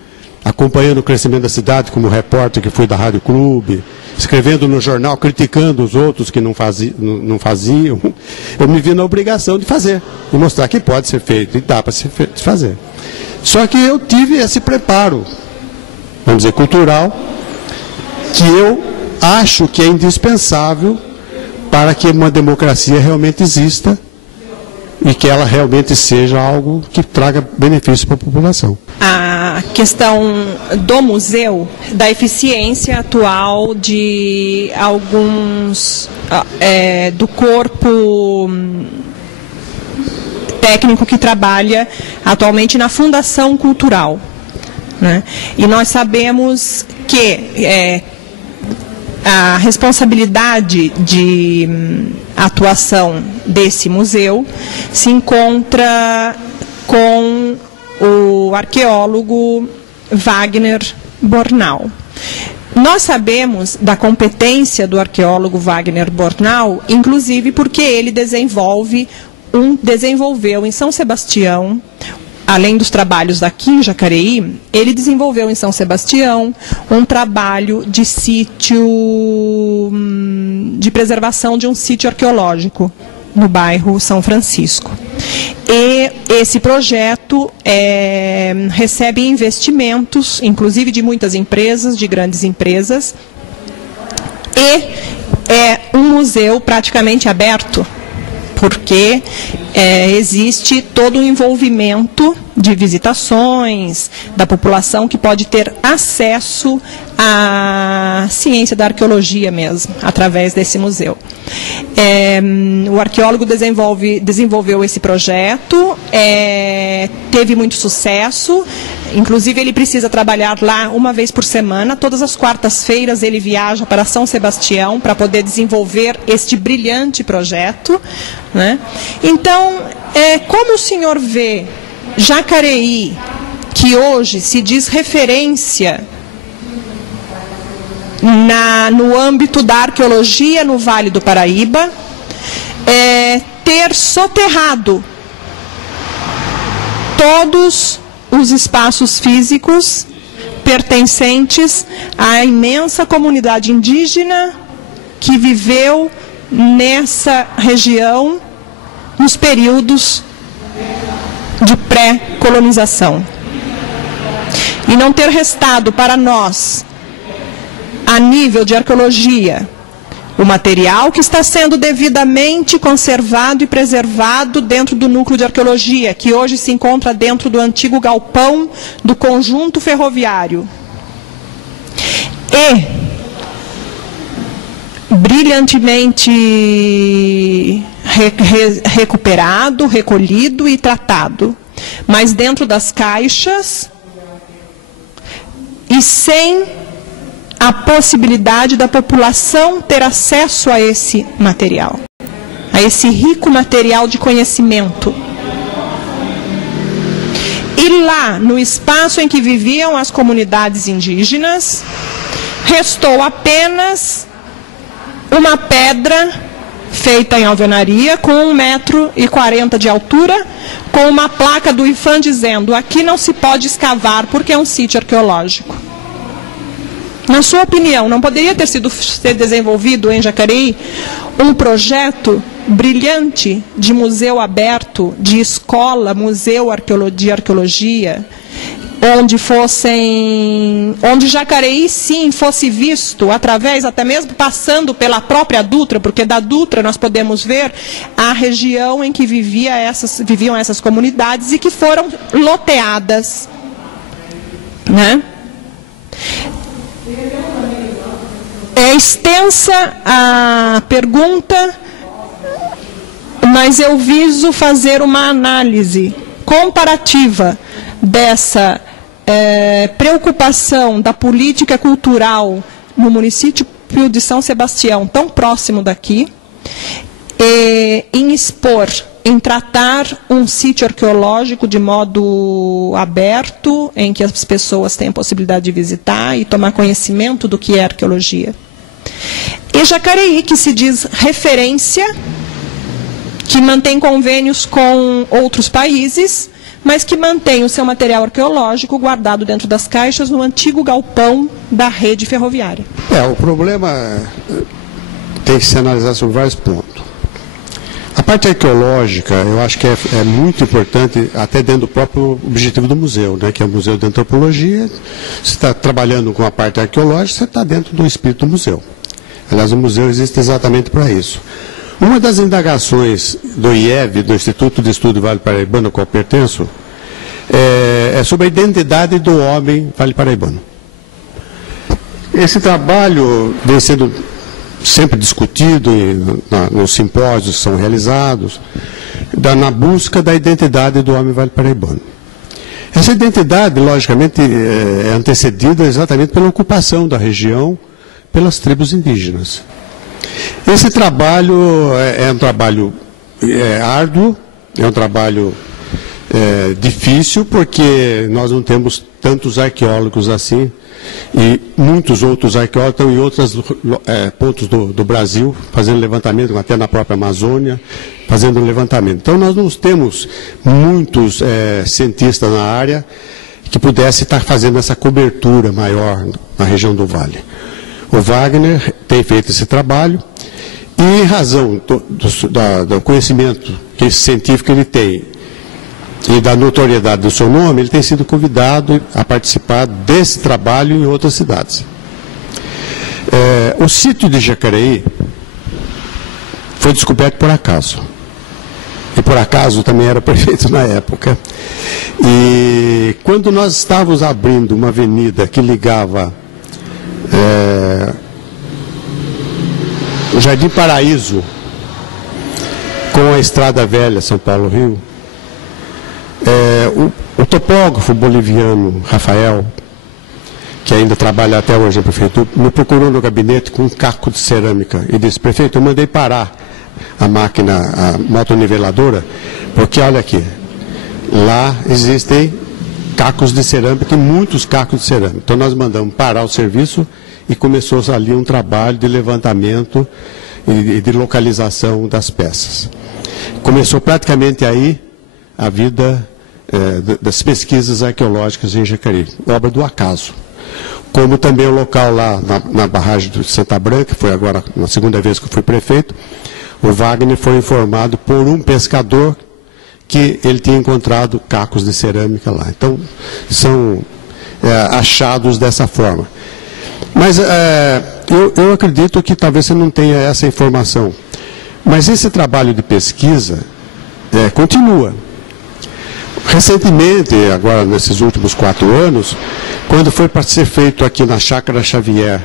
acompanhando o crescimento da cidade como repórter que fui da Rádio Clube, escrevendo no jornal, criticando os outros que não faziam, eu me vi na obrigação de fazer, de mostrar que pode ser feito e dá para se fazer. Só que eu tive esse preparo, vamos dizer, cultural, que eu acho que é indispensável para que uma democracia realmente exista e que ela realmente seja algo que traga benefício para a população. A questão do museu, da eficiência atual de alguns, do corpo técnico que trabalha atualmente na Fundação Cultural, né? E nós sabemos que a responsabilidade de atuação desse museu se encontra com o arqueólogo Wagner Bornau. Nós sabemos da competência do arqueólogo Wagner Bornau, inclusive porque ele desenvolveu em São Sebastião além dos trabalhos daqui em Jacareí, ele desenvolveu em São Sebastião um trabalho de sítio, de preservação de um sítio arqueológico no bairro São Francisco. E esse projeto recebe investimentos, inclusive de muitas empresas, de grandes empresas, e é um museu praticamente aberto, porque existe todo o envolvimento de visitações da população que pode ter acesso à ciência da arqueologia mesmo, através desse museu. O arqueólogo desenvolveu esse projeto, teve muito sucesso, inclusive ele precisa trabalhar lá uma vez por semana, todas as quartas-feiras ele viaja para São Sebastião para poder desenvolver este brilhante projeto, né? Então, como o senhor vê Jacareí, que hoje se diz referência no âmbito da arqueologia no Vale do Paraíba, ter soterrado todos os espaços físicos pertencentes à imensa comunidade indígena que viveu nessa região nos períodos de pré-colonização. E não ter restado para nós, a nível de arqueologia, o material que está sendo devidamente conservado e preservado dentro do núcleo de arqueologia, que hoje se encontra dentro do antigo galpão do conjunto ferroviário. E brilhantemente recuperado, recolhido e tratado, mas dentro das caixas e sem a possibilidade da população ter acesso a esse material, a esse rico material de conhecimento. E lá, no espaço em que viviam as comunidades indígenas, restou apenas uma pedra feita em alvenaria, com 1,40 m de altura, com uma placa do IPHAN dizendo: aqui não se pode escavar porque é um sítio arqueológico. Na sua opinião, não poderia ter sido desenvolvido em Jacareí um projeto brilhante de museu aberto, de escola, museu de arqueologia, onde Jacareí, sim, fosse visto através, até mesmo passando pela própria Dutra, porque da Dutra nós podemos ver a região em que viviam essas comunidades e que foram loteadas, né? É extensa a pergunta, mas eu viso fazer uma análise comparativa dessa preocupação da política cultural no município de São Sebastião, tão próximo daqui, em expor, em tratar um sítio arqueológico de modo aberto, em que as pessoas têm a possibilidade de visitar e tomar conhecimento do que é arqueologia. E Jacareí, que se diz referência, que mantém convênios com outros países, mas que mantém o seu material arqueológico guardado dentro das caixas no antigo galpão da rede ferroviária. O problema tem que ser analisado sobre vários pontos. A parte arqueológica, eu acho que é muito importante, até dentro do próprio objetivo do museu, né, que é o Museu de Antropologia. Você está trabalhando com a parte arqueológica, você está dentro do espírito do museu. Aliás, o museu existe exatamente para isso. Uma das indagações do IEV, do Instituto de Estudo do Vale Paraibano, ao qual pertenço, é sobre a identidade do homem vale paraibano. Esse trabalho vem sendo sempre discutido nos simpósios que são realizados, na busca da identidade do homem vale paraibano. Essa identidade, logicamente, é antecedida exatamente pela ocupação da região pelas tribos indígenas. Esse trabalho é um trabalho árduo, é um trabalho difícil, porque nós não temos tantos arqueólogos assim, e muitos outros arqueólogos estão em outros pontos do Brasil, fazendo levantamento, até na própria Amazônia, fazendo levantamento. Então, nós não temos muitos cientistas na área que pudessem estar fazendo essa cobertura maior na região do Vale. O Wagner tem feito esse trabalho, e em razão do conhecimento científico que ele tem, e da notoriedade do seu nome, ele tem sido convidado a participar desse trabalho em outras cidades. O sítio de Jacareí foi descoberto por acaso. E por acaso também era prefeito na época. E quando nós estávamos abrindo uma avenida que ligava o Jardim Paraíso com a Estrada Velha, São Paulo-Rio, o topógrafo boliviano Rafael, que ainda trabalha até hoje na prefeitura, me procurou no gabinete com um caco de cerâmica e disse: prefeito, eu mandei parar a máquina, a motoniveladora, porque olha aqui, lá existem cacos de cerâmica, tem muitos cacos de cerâmica. Então nós mandamos parar o serviço e começou ali um trabalho de levantamento e de localização das peças. Começou praticamente aí a vida das pesquisas arqueológicas em Jacareí, obra do acaso. Como também o local lá na barragem de Santa Branca, foi agora na segunda vez que eu fui prefeito, o Wagner foi informado por um pescador que ele tinha encontrado cacos de cerâmica lá. Então, são achados dessa forma. Mas eu acredito que talvez você não tenha essa informação. Mas esse trabalho de pesquisa continua. Recentemente, agora nesses últimos 4 anos, quando foi para ser feito aqui na Chácara Xavier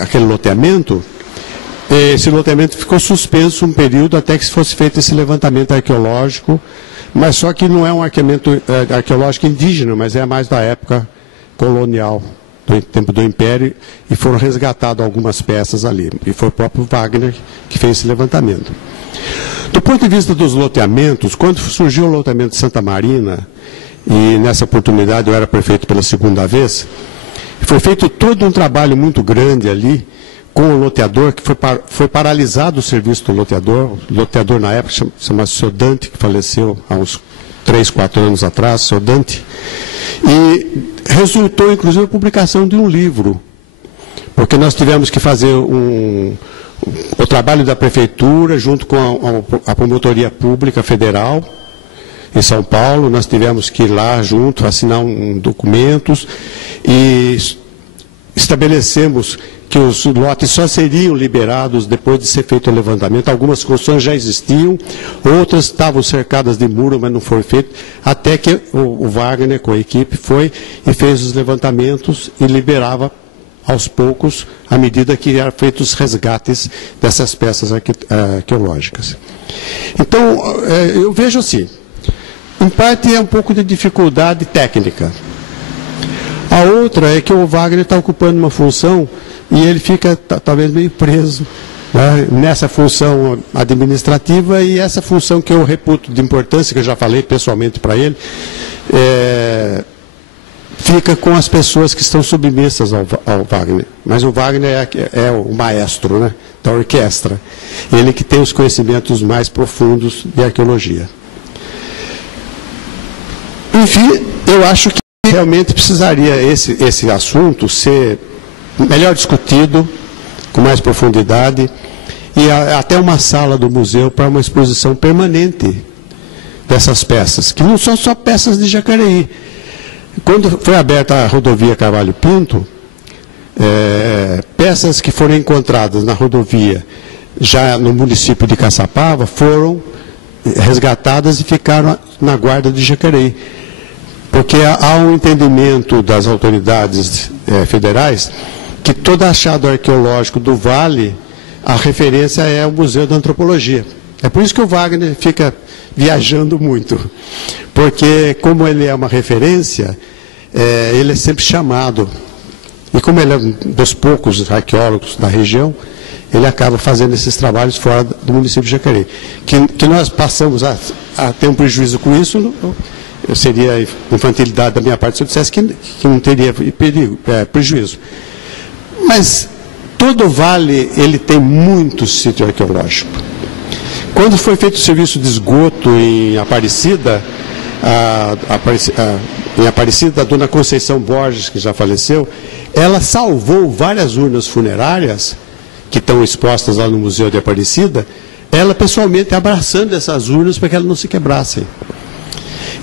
aquele loteamento, esse loteamento ficou suspenso um período até que fosse feito esse levantamento arqueológico, mas só que não é um arqueológico indígena, mas é mais da época colonial, do tempo do Império, e foram resgatadas algumas peças ali. E foi o próprio Wagner que fez esse levantamento. Do ponto de vista dos loteamentos, quando surgiu o loteamento de Santa Marina, e nessa oportunidade eu era prefeito pela segunda vez, foi feito todo um trabalho muito grande ali com o loteador, que foi paralisado o serviço do loteador. O loteador na época chama-se Seu Dante, que faleceu há uns 3, 4 anos atrás, Seu Dante, e resultou inclusive a publicação de um livro, porque nós tivemos que fazer o trabalho da prefeitura junto com a promotoria pública federal em São Paulo. Nós tivemos que ir lá junto, assinar documentos, e estabelecemos que os lotes só seriam liberados depois de ser feito o levantamento. Algumas construções já existiam, outras estavam cercadas de muro, mas não foi feito, até que o Wagner, com a equipe, foi e fez os levantamentos e liberava aos poucos, à medida que eram feitos os resgates dessas peças arqueológicas. Então, eu vejo assim, em parte é um pouco de dificuldade técnica. A outra é que o Wagner está ocupando uma função e ele fica talvez meio preso, né, nessa função administrativa, e essa função que eu reputo de importância, que eu já falei pessoalmente para ele, fica com as pessoas que estão submissas ao Wagner. Mas o Wagner é o maestro, né, da orquestra. Ele que tem os conhecimentos mais profundos de arqueologia. Enfim, eu acho que realmente precisaria esse assunto ser melhor discutido, com mais profundidade, e até uma sala do museu para uma exposição permanente dessas peças, que não são só peças de Jacareí. Quando foi aberta a rodovia Carvalho Pinto, peças que foram encontradas na rodovia, já no município de Caçapava, foram resgatadas e ficaram na guarda de Jacareí. Porque há um entendimento das autoridades federais que todo achado arqueológico do Vale, a referência é o Museu da Antropologia. É por isso que o Wagner fica viajando muito. Porque, como ele é uma referência, ele é sempre chamado. E como ele é um dos poucos arqueólogos da região, ele acaba fazendo esses trabalhos fora do município de Jacareí. Que nós passamos a ter um prejuízo com isso, seria infantilidade da minha parte se eu dissesse que não teria prejuízo. Mas todo o vale ele tem muito sítio arqueológico. Quando foi feito o serviço de esgoto em Aparecida, a dona Conceição Borges, que já faleceu, ela salvou várias urnas funerárias que estão expostas lá no Museu de Aparecida, ela pessoalmente abraçando essas urnas para que elas não se quebrassem.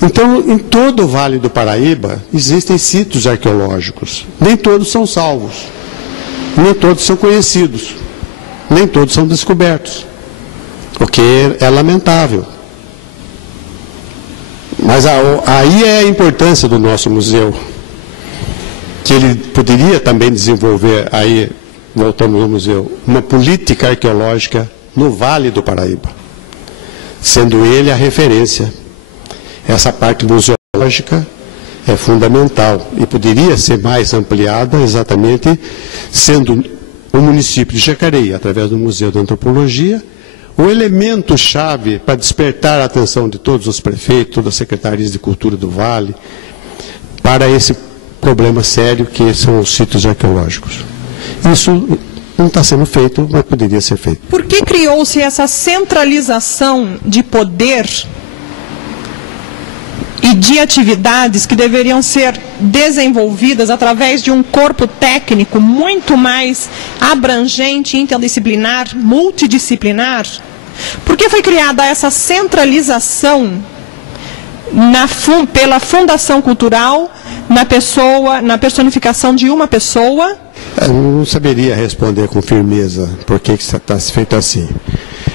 Então, em todo o Vale do Paraíba, existem sítios arqueológicos. Nem todos são salvos, nem todos são conhecidos, nem todos são descobertos, o que é lamentável. Mas aí é a importância do nosso museu, que ele poderia também desenvolver, aí voltamos ao museu, uma política arqueológica no Vale do Paraíba, sendo ele a referência. Essa parte museológica é fundamental e poderia ser mais ampliada exatamente sendo o município de Jacareí, através do Museu de Antropologia, o elemento-chave para despertar a atenção de todos os prefeitos, todas as secretarias de cultura do Vale, para esse problema sério que são os sítios arqueológicos. Isso não está sendo feito, mas poderia ser feito. Por que criou-se essa centralização de poder e de atividades que deveriam ser desenvolvidas através de um corpo técnico muito mais abrangente, interdisciplinar, multidisciplinar? Por que foi criada essa centralização pela Fundação Cultural, na personificação de uma pessoa? Eu não saberia responder com firmeza por que está feito assim.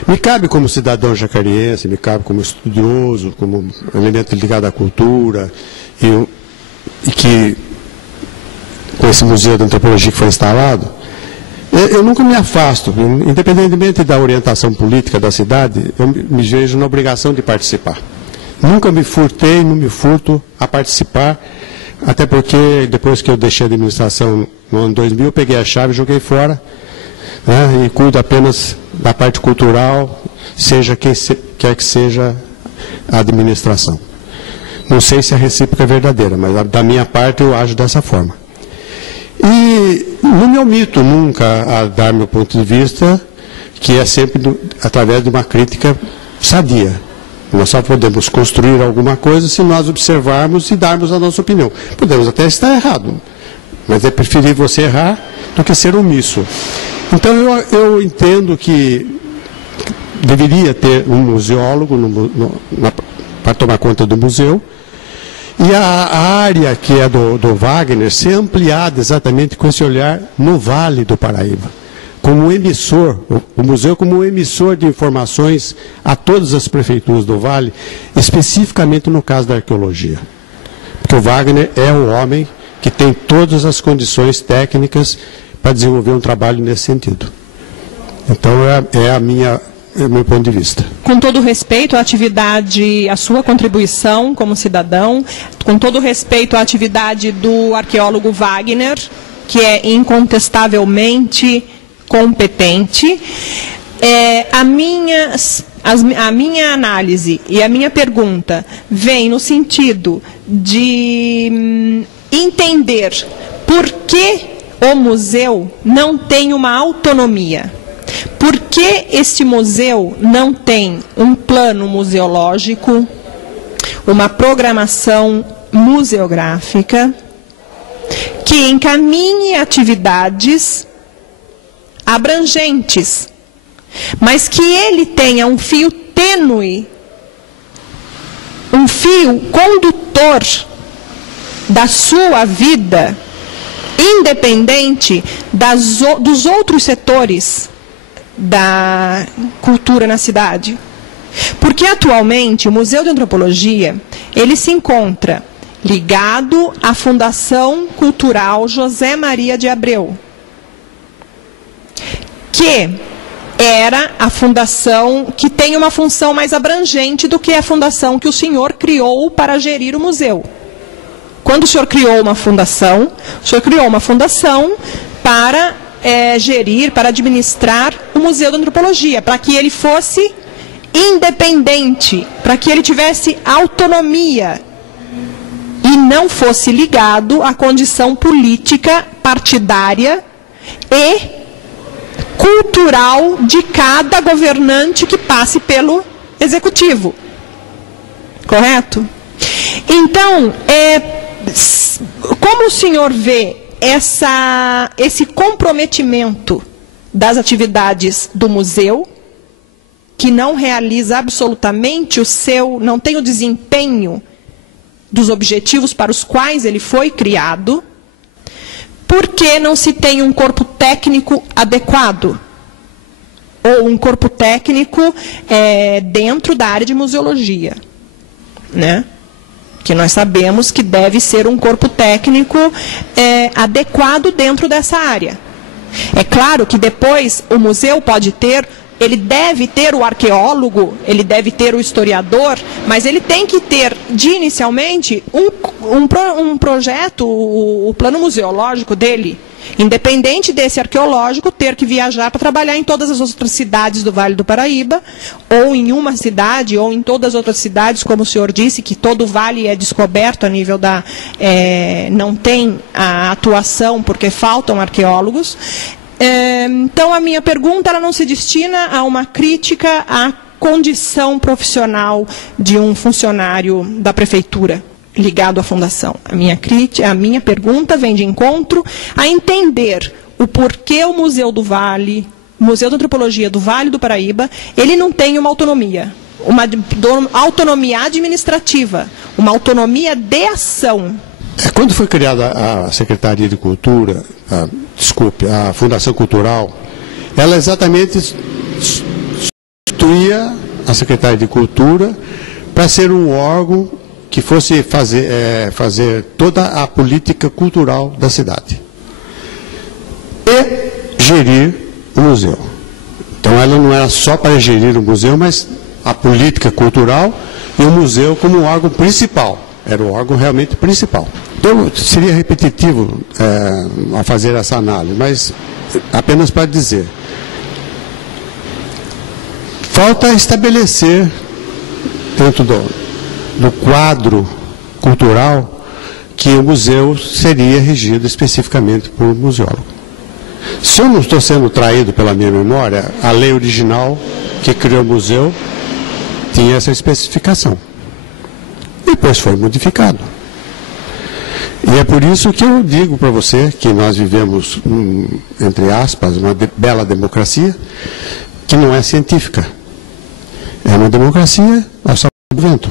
Me cabe como cidadão jacariense, me cabe como estudioso, como elemento ligado à cultura, e que, com esse Museu de Antropologia que foi instalado, eu nunca me afasto, independentemente da orientação política da cidade, eu me vejo na obrigação de participar. Nunca me furtei, não me furto a participar, até porque depois que eu deixei a administração no ano 2000, eu peguei a chave e joguei fora, né, e cuido apenas da parte cultural, seja quem quer que seja a administração. Não sei se a recíproca é verdadeira, mas da minha parte eu ajo dessa forma. E não me omito nunca a dar meu ponto de vista, que é sempre através de uma crítica sadia. Nós só podemos construir alguma coisa se nós observarmos e darmos a nossa opinião. Podemos até estar errado, mas é preferível você errar do que ser omisso. Então eu entendo que deveria ter um museólogo para tomar conta do museu, e a área que é do Wagner ser ampliada exatamente com esse olhar no Vale do Paraíba, como emissor, o museu como um emissor de informações a todas as prefeituras do Vale, especificamente no caso da arqueologia. Porque o Wagner é o homem que tem todas as condições técnicas para desenvolver um trabalho nesse sentido. Então é o meu ponto de vista. Com todo respeito à atividade, à sua contribuição como cidadão, com todo respeito à atividade do arqueólogo Wagner, que é incontestavelmente competente, a minha análise e a minha pergunta vem no sentido de entender por que o museu não tem uma autonomia. Por que este museu não tem um plano museológico, uma programação museográfica, que encaminhe atividades abrangentes, mas que ele tenha um fio tênue, um fio condutor da sua vida, independente dos outros setores da cultura na cidade? Porque atualmente o Museu de Antropologia, ele se encontra ligado à Fundação Cultural José Maria de Abreu, que era a fundação que tem uma função mais abrangente do que a fundação que o senhor criou para gerir o museu. Quando o senhor criou uma fundação para gerir, para administrar o Museu da Antropologia, para que ele fosse independente, para que ele tivesse autonomia e não fosse ligado à condição política, partidária e cultural de cada governante que passe pelo executivo. Correto? Então, como o senhor vê esse comprometimento das atividades do museu, que não realiza absolutamente não tem o desempenho dos objetivos para os quais ele foi criado, por que não se tem um corpo técnico adequado? Ou um corpo técnico dentro da área de museologia, né? Que nós sabemos que deve ser um corpo técnico adequado dentro dessa área. É claro que depois o museu ele deve ter o arqueólogo, ele deve ter o historiador, mas ele tem que ter, inicialmente, um projeto, o plano museológico dele, independente desse arqueológico ter que viajar para trabalhar em todas as outras cidades do Vale do Paraíba, ou em uma cidade, ou em todas as outras cidades, como o senhor disse, que todo o vale é descoberto a nível não tem a atuação porque faltam arqueólogos. Então, a minha pergunta ela não se destina a uma crítica à condição profissional de um funcionário da prefeitura ligado à fundação. A minha pergunta vem de encontro a entender o porquê o Museu do Vale, o Museu da Antropologia do Vale do Paraíba, ele não tem uma autonomia administrativa, uma autonomia de ação. Quando foi criada a Secretaria de Cultura, a Fundação Cultural, ela exatamente substituía a Secretaria de Cultura para ser um órgão que fosse fazer toda a política cultural da cidade e gerir o museu. Então ela não era só para gerir o museu, mas a política cultural e o museu como um órgão principal. Era o órgão realmente principal. Então, seria repetitivo a fazer essa análise, mas apenas para dizer. Falta estabelecer, dentro do quadro cultural, que o museu seria regido especificamente por um museólogo. Se eu não estou sendo traído pela minha memória, a lei original que criou o museu tinha essa especificação. Depois foi modificado. E é por isso que eu digo para você que nós vivemos, entre aspas, uma bela democracia, que não é científica. É uma democracia ao sabor do vento.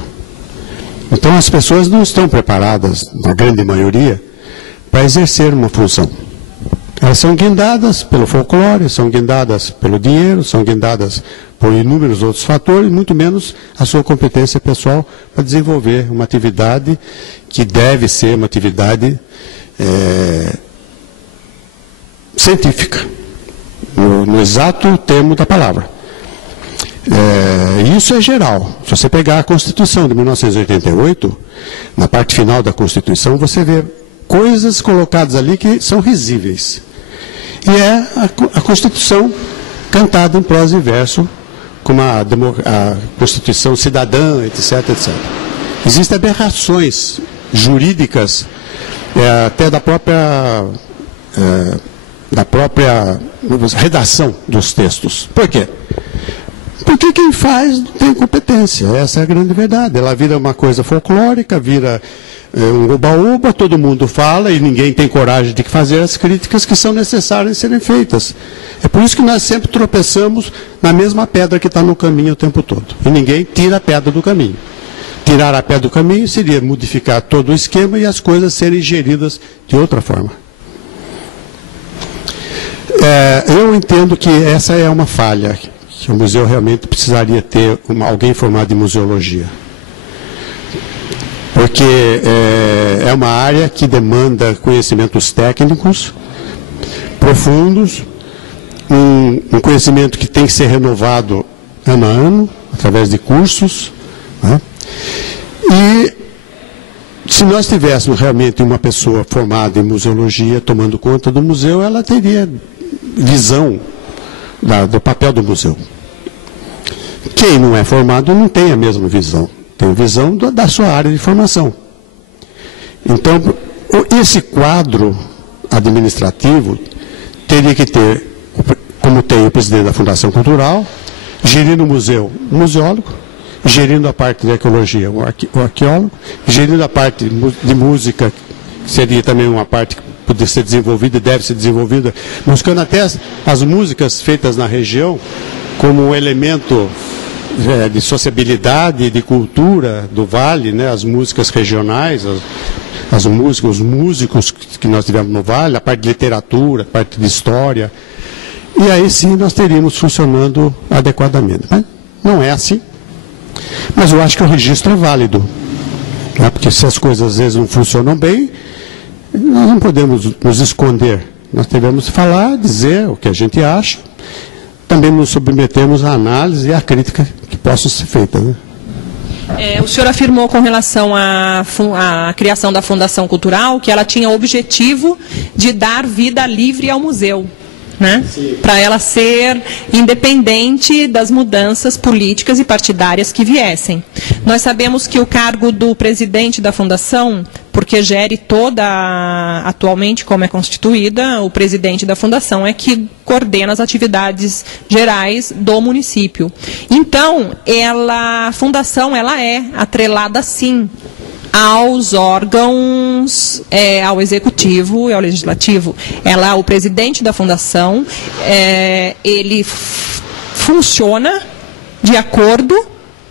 Então as pessoas não estão preparadas, na grande maioria, para exercer uma função. Elas são guindadas pelo folclore, são guindadas pelo dinheiro, são guindadas por inúmeros outros fatores, muito menos a sua competência pessoal para desenvolver uma atividade que deve ser uma atividade científica, no exato termo da palavra. Isso é geral. Se você pegar a Constituição de 1988, na parte final da Constituição, você vê coisas colocadas ali que são risíveis. E é a Constituição cantada em prosa e verso, como a Constituição cidadã, etc, etc. Existem aberrações jurídicas, até da própria redação dos textos. Por quê? Porque quem faz não tem competência, essa é a grande verdade. Ela vira uma coisa folclórica, vira um oba-oba, todo mundo fala e ninguém tem coragem de fazer as críticas que são necessárias serem feitas. É por isso que nós sempre tropeçamos na mesma pedra que está no caminho o tempo todo. E ninguém tira a pedra do caminho. Tirar a pedra do caminho seria modificar todo o esquema e as coisas serem geridas de outra forma. Eu entendo que essa é uma falha, que o museu realmente precisaria ter alguém formado em museologia. Porque é uma área que demanda conhecimentos técnicos profundos, um conhecimento que tem que ser renovado ano a ano, através de cursos, né? E se nós tivéssemos realmente uma pessoa formada em museologia tomando conta do museu, ela teria visão do papel do museu. Quem não é formado não tem a mesma visão, tem visão da sua área de formação. Então, esse quadro administrativo teria que ter, como tem o presidente da Fundação Cultural, gerindo o museu, um museólogo, gerindo a parte de arqueologia, o arqueólogo, gerindo a parte de música, que seria também uma parte que poderia ser desenvolvida e deve ser desenvolvida, buscando até as músicas feitas na região como um elemento de sociabilidade e de cultura do Vale, né, as músicas regionais, os músicos que nós tivemos no Vale, a parte de literatura, a parte de história, e aí sim nós teríamos funcionando adequadamente. Mas não é assim. Mas eu acho que o registro é válido, né, porque se as coisas às vezes não funcionam bem, nós não podemos nos esconder. Nós devemos falar, dizer o que a gente acha, também nos submetemos à análise e à crítica que possam ser feitas, né? O senhor afirmou com relação à criação da Fundação Cultural que ela tinha o objetivo de dar vida livre ao museu, né? Para ela ser independente das mudanças políticas e partidárias que viessem. Nós sabemos que o cargo do presidente da Fundação, porque gere atualmente como é constituída, o presidente da Fundação é que coordena as atividades gerais do município. Então, a Fundação ela é atrelada, sim, aos órgãos, ao Executivo e ao Legislativo. O presidente da Fundação, ele funciona de acordo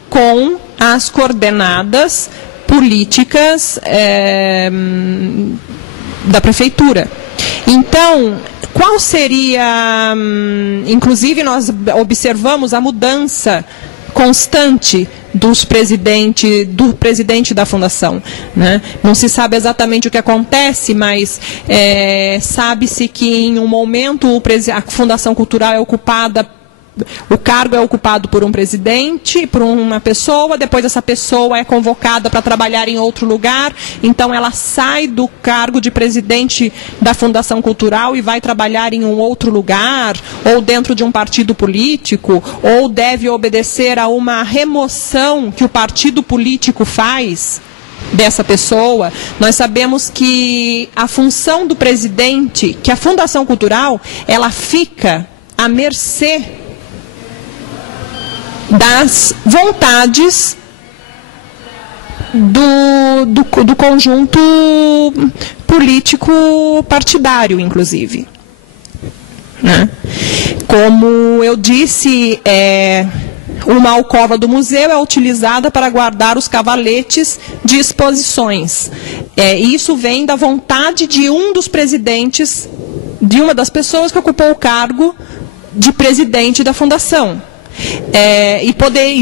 com as coordenadas políticas da Prefeitura. Então, qual seria, inclusive nós observamos a mudança constante do presidente da Fundação, né? Não se sabe exatamente o que acontece, mas sabe-se que em um momento a Fundação Cultural é ocupada, o cargo é ocupado por um presidente, por uma pessoa, depois essa pessoa é convocada para trabalhar em outro lugar, então ela sai do cargo de presidente da Fundação Cultural e vai trabalhar em um outro lugar, ou dentro de um partido político, ou deve obedecer a uma remoção que o partido político faz dessa pessoa. Nós sabemos que a função do presidente, que a Fundação Cultural, ela fica à mercê das vontades do conjunto político partidário, inclusive, né? Como eu disse, uma alcova do museu é utilizada para guardar os cavaletes de exposições. Isso vem da vontade de um dos presidentes, de uma das pessoas que ocupou o cargo de presidente da Fundação.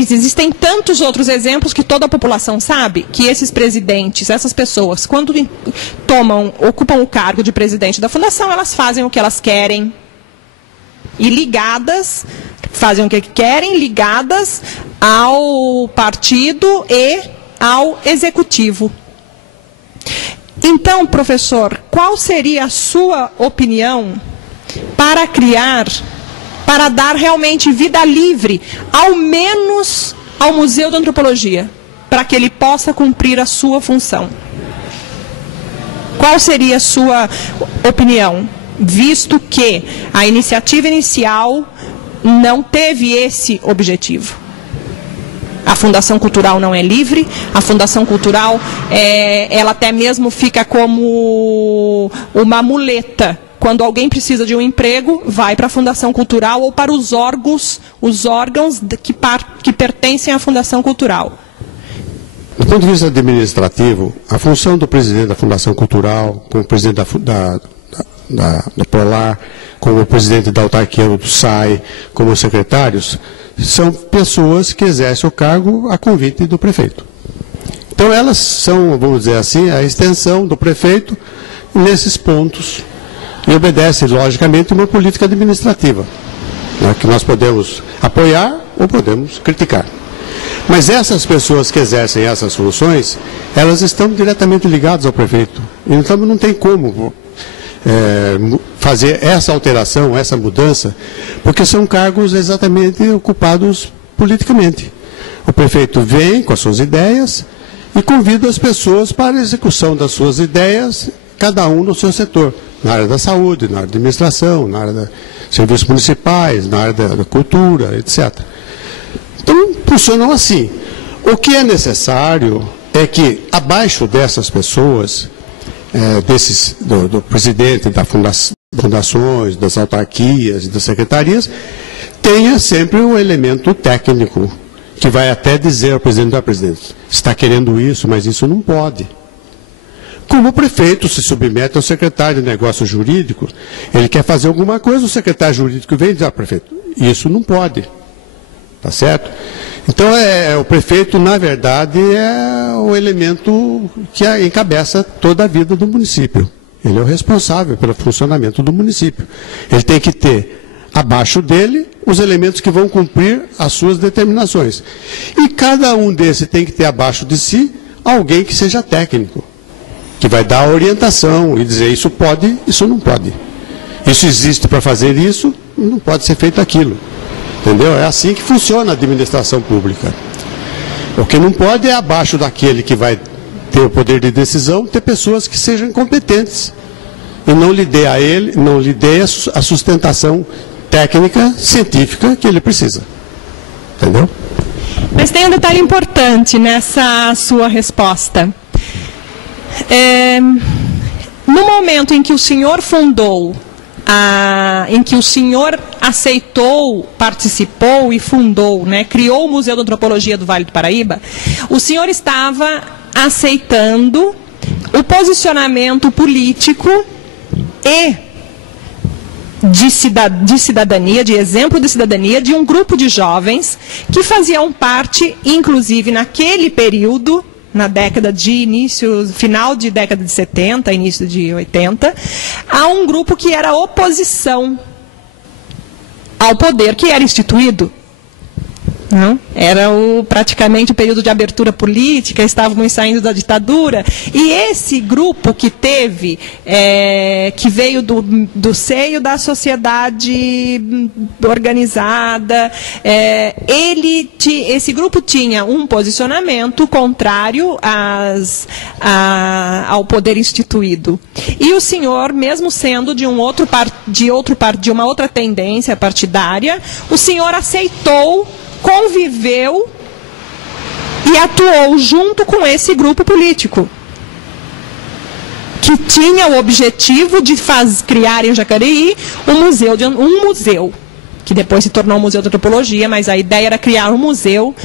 Existem tantos outros exemplos que toda a população sabe que esses presidentes, essas pessoas, quando ocupam o cargo de presidente da Fundação, elas fazem o que elas querem e fazem o que querem, ligadas ao partido e ao Executivo. Então, professor, qual seria a sua opinião para dar realmente vida livre, ao menos ao Museu de Antropologia, para que ele possa cumprir a sua função? Qual seria a sua opinião, visto que a iniciativa inicial não teve esse objetivo? A Fundação Cultural não é livre, a Fundação Cultural, ela até mesmo fica como uma muleta. Quando alguém precisa de um emprego, vai para a Fundação Cultural ou para os órgãos que pertencem à Fundação Cultural. Do ponto de vista administrativo, a função do presidente da Fundação Cultural, como presidente da Polar, como presidente da autarquia do SAI, como secretários, são pessoas que exercem o cargo a convite do prefeito. Então elas são, vamos dizer assim, a extensão do prefeito nesses pontos. E obedece, logicamente, uma política administrativa, né, que nós podemos apoiar ou podemos criticar. Mas essas pessoas que exercem essas funções, elas estão diretamente ligadas ao prefeito. Então não tem como fazer essa alteração, essa mudança, porque são cargos exatamente ocupados politicamente. O prefeito vem com as suas ideias e convida as pessoas para a execução das suas ideias, cada um no seu setor, na área da saúde, na área da administração, na área dos serviços municipais, na área da cultura, etc. Então, funcionam assim. O que é necessário é que, abaixo dessas pessoas, do presidente das fundações, das autarquias e das secretarias, tenha sempre um elemento técnico, que vai até dizer ao presidente da presidência, está querendo isso, mas isso não pode. Como o prefeito se submete ao secretário de negócios jurídicos, ele quer fazer alguma coisa, o secretário jurídico vem e diz, prefeito, isso não pode. Tá certo? Então, o prefeito, na verdade, é o elemento que encabeça toda a vida do município. Ele é o responsável pelo funcionamento do município. Ele tem que ter abaixo dele os elementos que vão cumprir as suas determinações. E cada um desses tem que ter abaixo de si alguém que seja técnico, que vai dar a orientação e dizer isso pode, isso não pode. Isso existe para fazer isso, não pode ser feito aquilo. Entendeu? É assim que funciona a administração pública. O que não pode é abaixo daquele que vai ter o poder de decisão, ter pessoas que sejam competentes. E não lhe dê a ele, não lhe dê a sustentação técnica, científica que ele precisa. Entendeu? Mas tem um detalhe importante nessa sua resposta. No momento em que o senhor fundou, em que o senhor aceitou, participou e fundou, criou o Museu de Antropologia do Vale do Paraíba, o senhor estava aceitando o posicionamento político e de cidadania, de exemplo de cidadania, de um grupo de jovens que faziam parte, inclusive naquele período, na década final de década de 70, início de 80, a um grupo que era oposição ao poder que era instituído. Não? Era praticamente o período de abertura política, estávamos saindo da ditadura, e esse grupo que teve, que veio do seio da sociedade organizada, esse grupo tinha um posicionamento contrário ao poder instituído. E o senhor, mesmo sendo de uma outra tendência partidária, o senhor aceitou, conviveu e atuou junto com esse grupo político, que tinha o objetivo de criar em Jacareí um museu, que depois se tornou um Museu de Antropologia, mas a ideia era criar um museu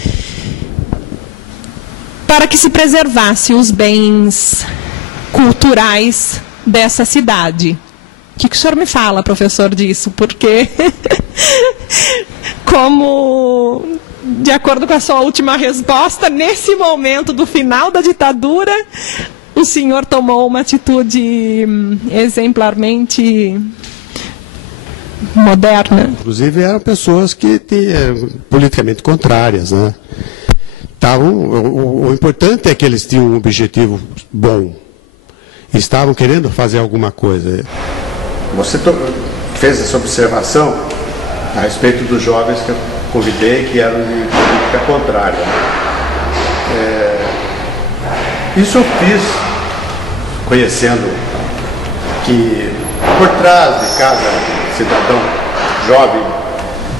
para que se preservasse os bens culturais dessa cidade. O que o senhor me fala, professor, disso? Porque, de acordo com a sua última resposta, nesse momento do final da ditadura, o senhor tomou uma atitude exemplarmente moderna. Inclusive, eram pessoas que politicamente contrárias, né? O importante é que eles tinham um objetivo bom. Estavam querendo fazer alguma coisa. Você fez essa observação a respeito dos jovens que eu convidei, que eram de política contrária. Isso eu fiz conhecendo que por trás de cada cidadão jovem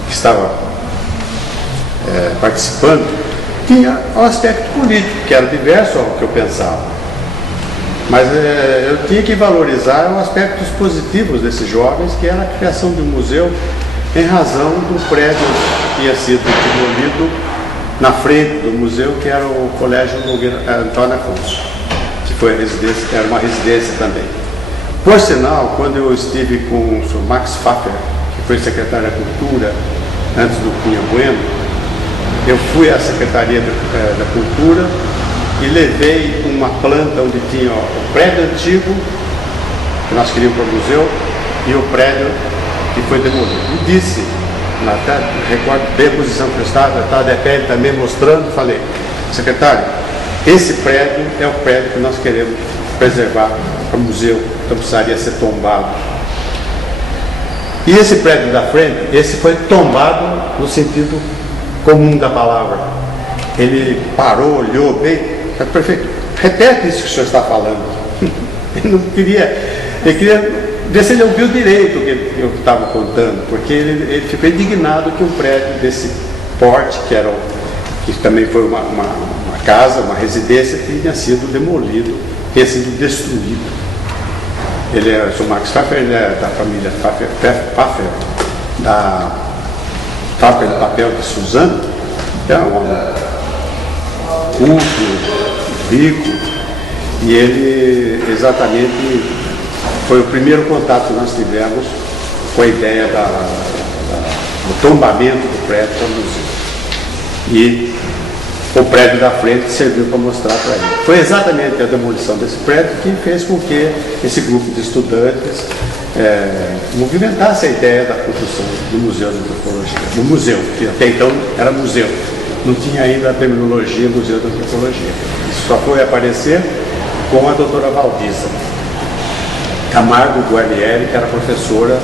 que estava participando, tinha um aspecto político, que era diverso ao que eu pensava. Mas eu tinha que valorizar os aspectos positivos desses jovens, que era a criação de um museu em razão do prédio que tinha sido demolido na frente do museu, que era o Colégio Antônio Afonso, que foi era uma residência também. Por sinal, quando eu estive com o Sr. Max Pfaffer, que foi secretário da Cultura, antes do Cunha Bueno, eu fui à Secretaria da Cultura e levei uma planta onde tinha o prédio antigo, que nós queríamos para o museu, e o prédio que foi demolido. E disse, até recordo bem a posição que eu estava de pé também mostrando, falei, secretário, esse prédio é o prédio que nós queremos preservar para o museu então precisaria ser tombado. E esse prédio da frente, esse foi tombado no sentido comum da palavra. Ele parou, olhou bem, prefeito, repete isso que o senhor está falando. Ele não queria, ele queria ver se ele ouviu direito o que eu estava contando, porque ele ficou indignado que um prédio desse porte, que também foi uma casa, uma residência, tinha sido demolido, tinha sido destruído. Ele é o Sr. Max Pfeffer, né, da família Pfeffer, da fábrica de papel de Suzano, que é um homem culto, rico, e ele exatamente foi o primeiro contato que nós tivemos com a ideia do tombamento do prédio para o museu. E o prédio da frente serviu para mostrar para ele. Foi exatamente a demolição desse prédio que fez com que esse grupo de estudantes movimentasse a ideia da construção do Museu de Antropologia. Do museu, que até então era museu. Não tinha ainda a terminologia Museu de Antropologia. Isso só foi aparecer com a doutora Valdisa Camargo Guarnieri, que era professora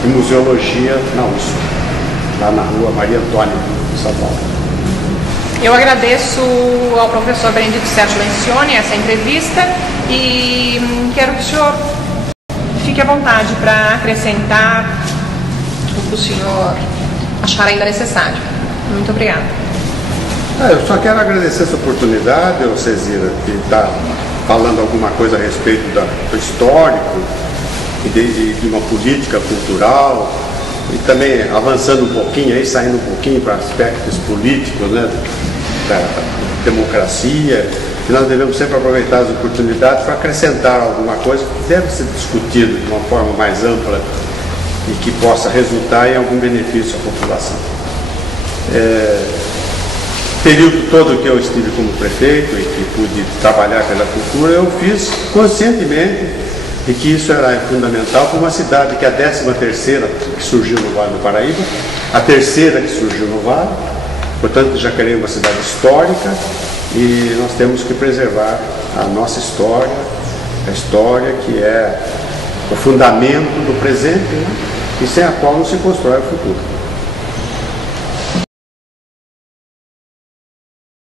de museologia na USP, lá na rua Maria Antônia, em São Paulo. Eu agradeço ao professor Benedito Sérgio Lencioni essa entrevista e quero que o senhor fique à vontade para acrescentar o que o senhor achar ainda necessário. Muito obrigada. Eu só quero agradecer essa oportunidade, Cezira, de estar falando alguma coisa a respeito do histórico e de uma política cultural, e também avançando um pouquinho, aí, saindo um pouquinho para aspectos políticos, né, da democracia, e nós devemos sempre aproveitar as oportunidades para acrescentar alguma coisa que deve ser discutido de uma forma mais ampla e que possa resultar em algum benefício à população. Período todo que eu estive como prefeito e que pude trabalhar pela cultura, eu fiz conscientemente de que isso era fundamental para uma cidade que é a 13ª que surgiu no Vale do Paraíba, a terceira que surgiu no Vale. Portanto, Jacareí é uma cidade histórica e nós temos que preservar a nossa história, a história que é o fundamento do presente, né? E sem a qual não se constrói o futuro.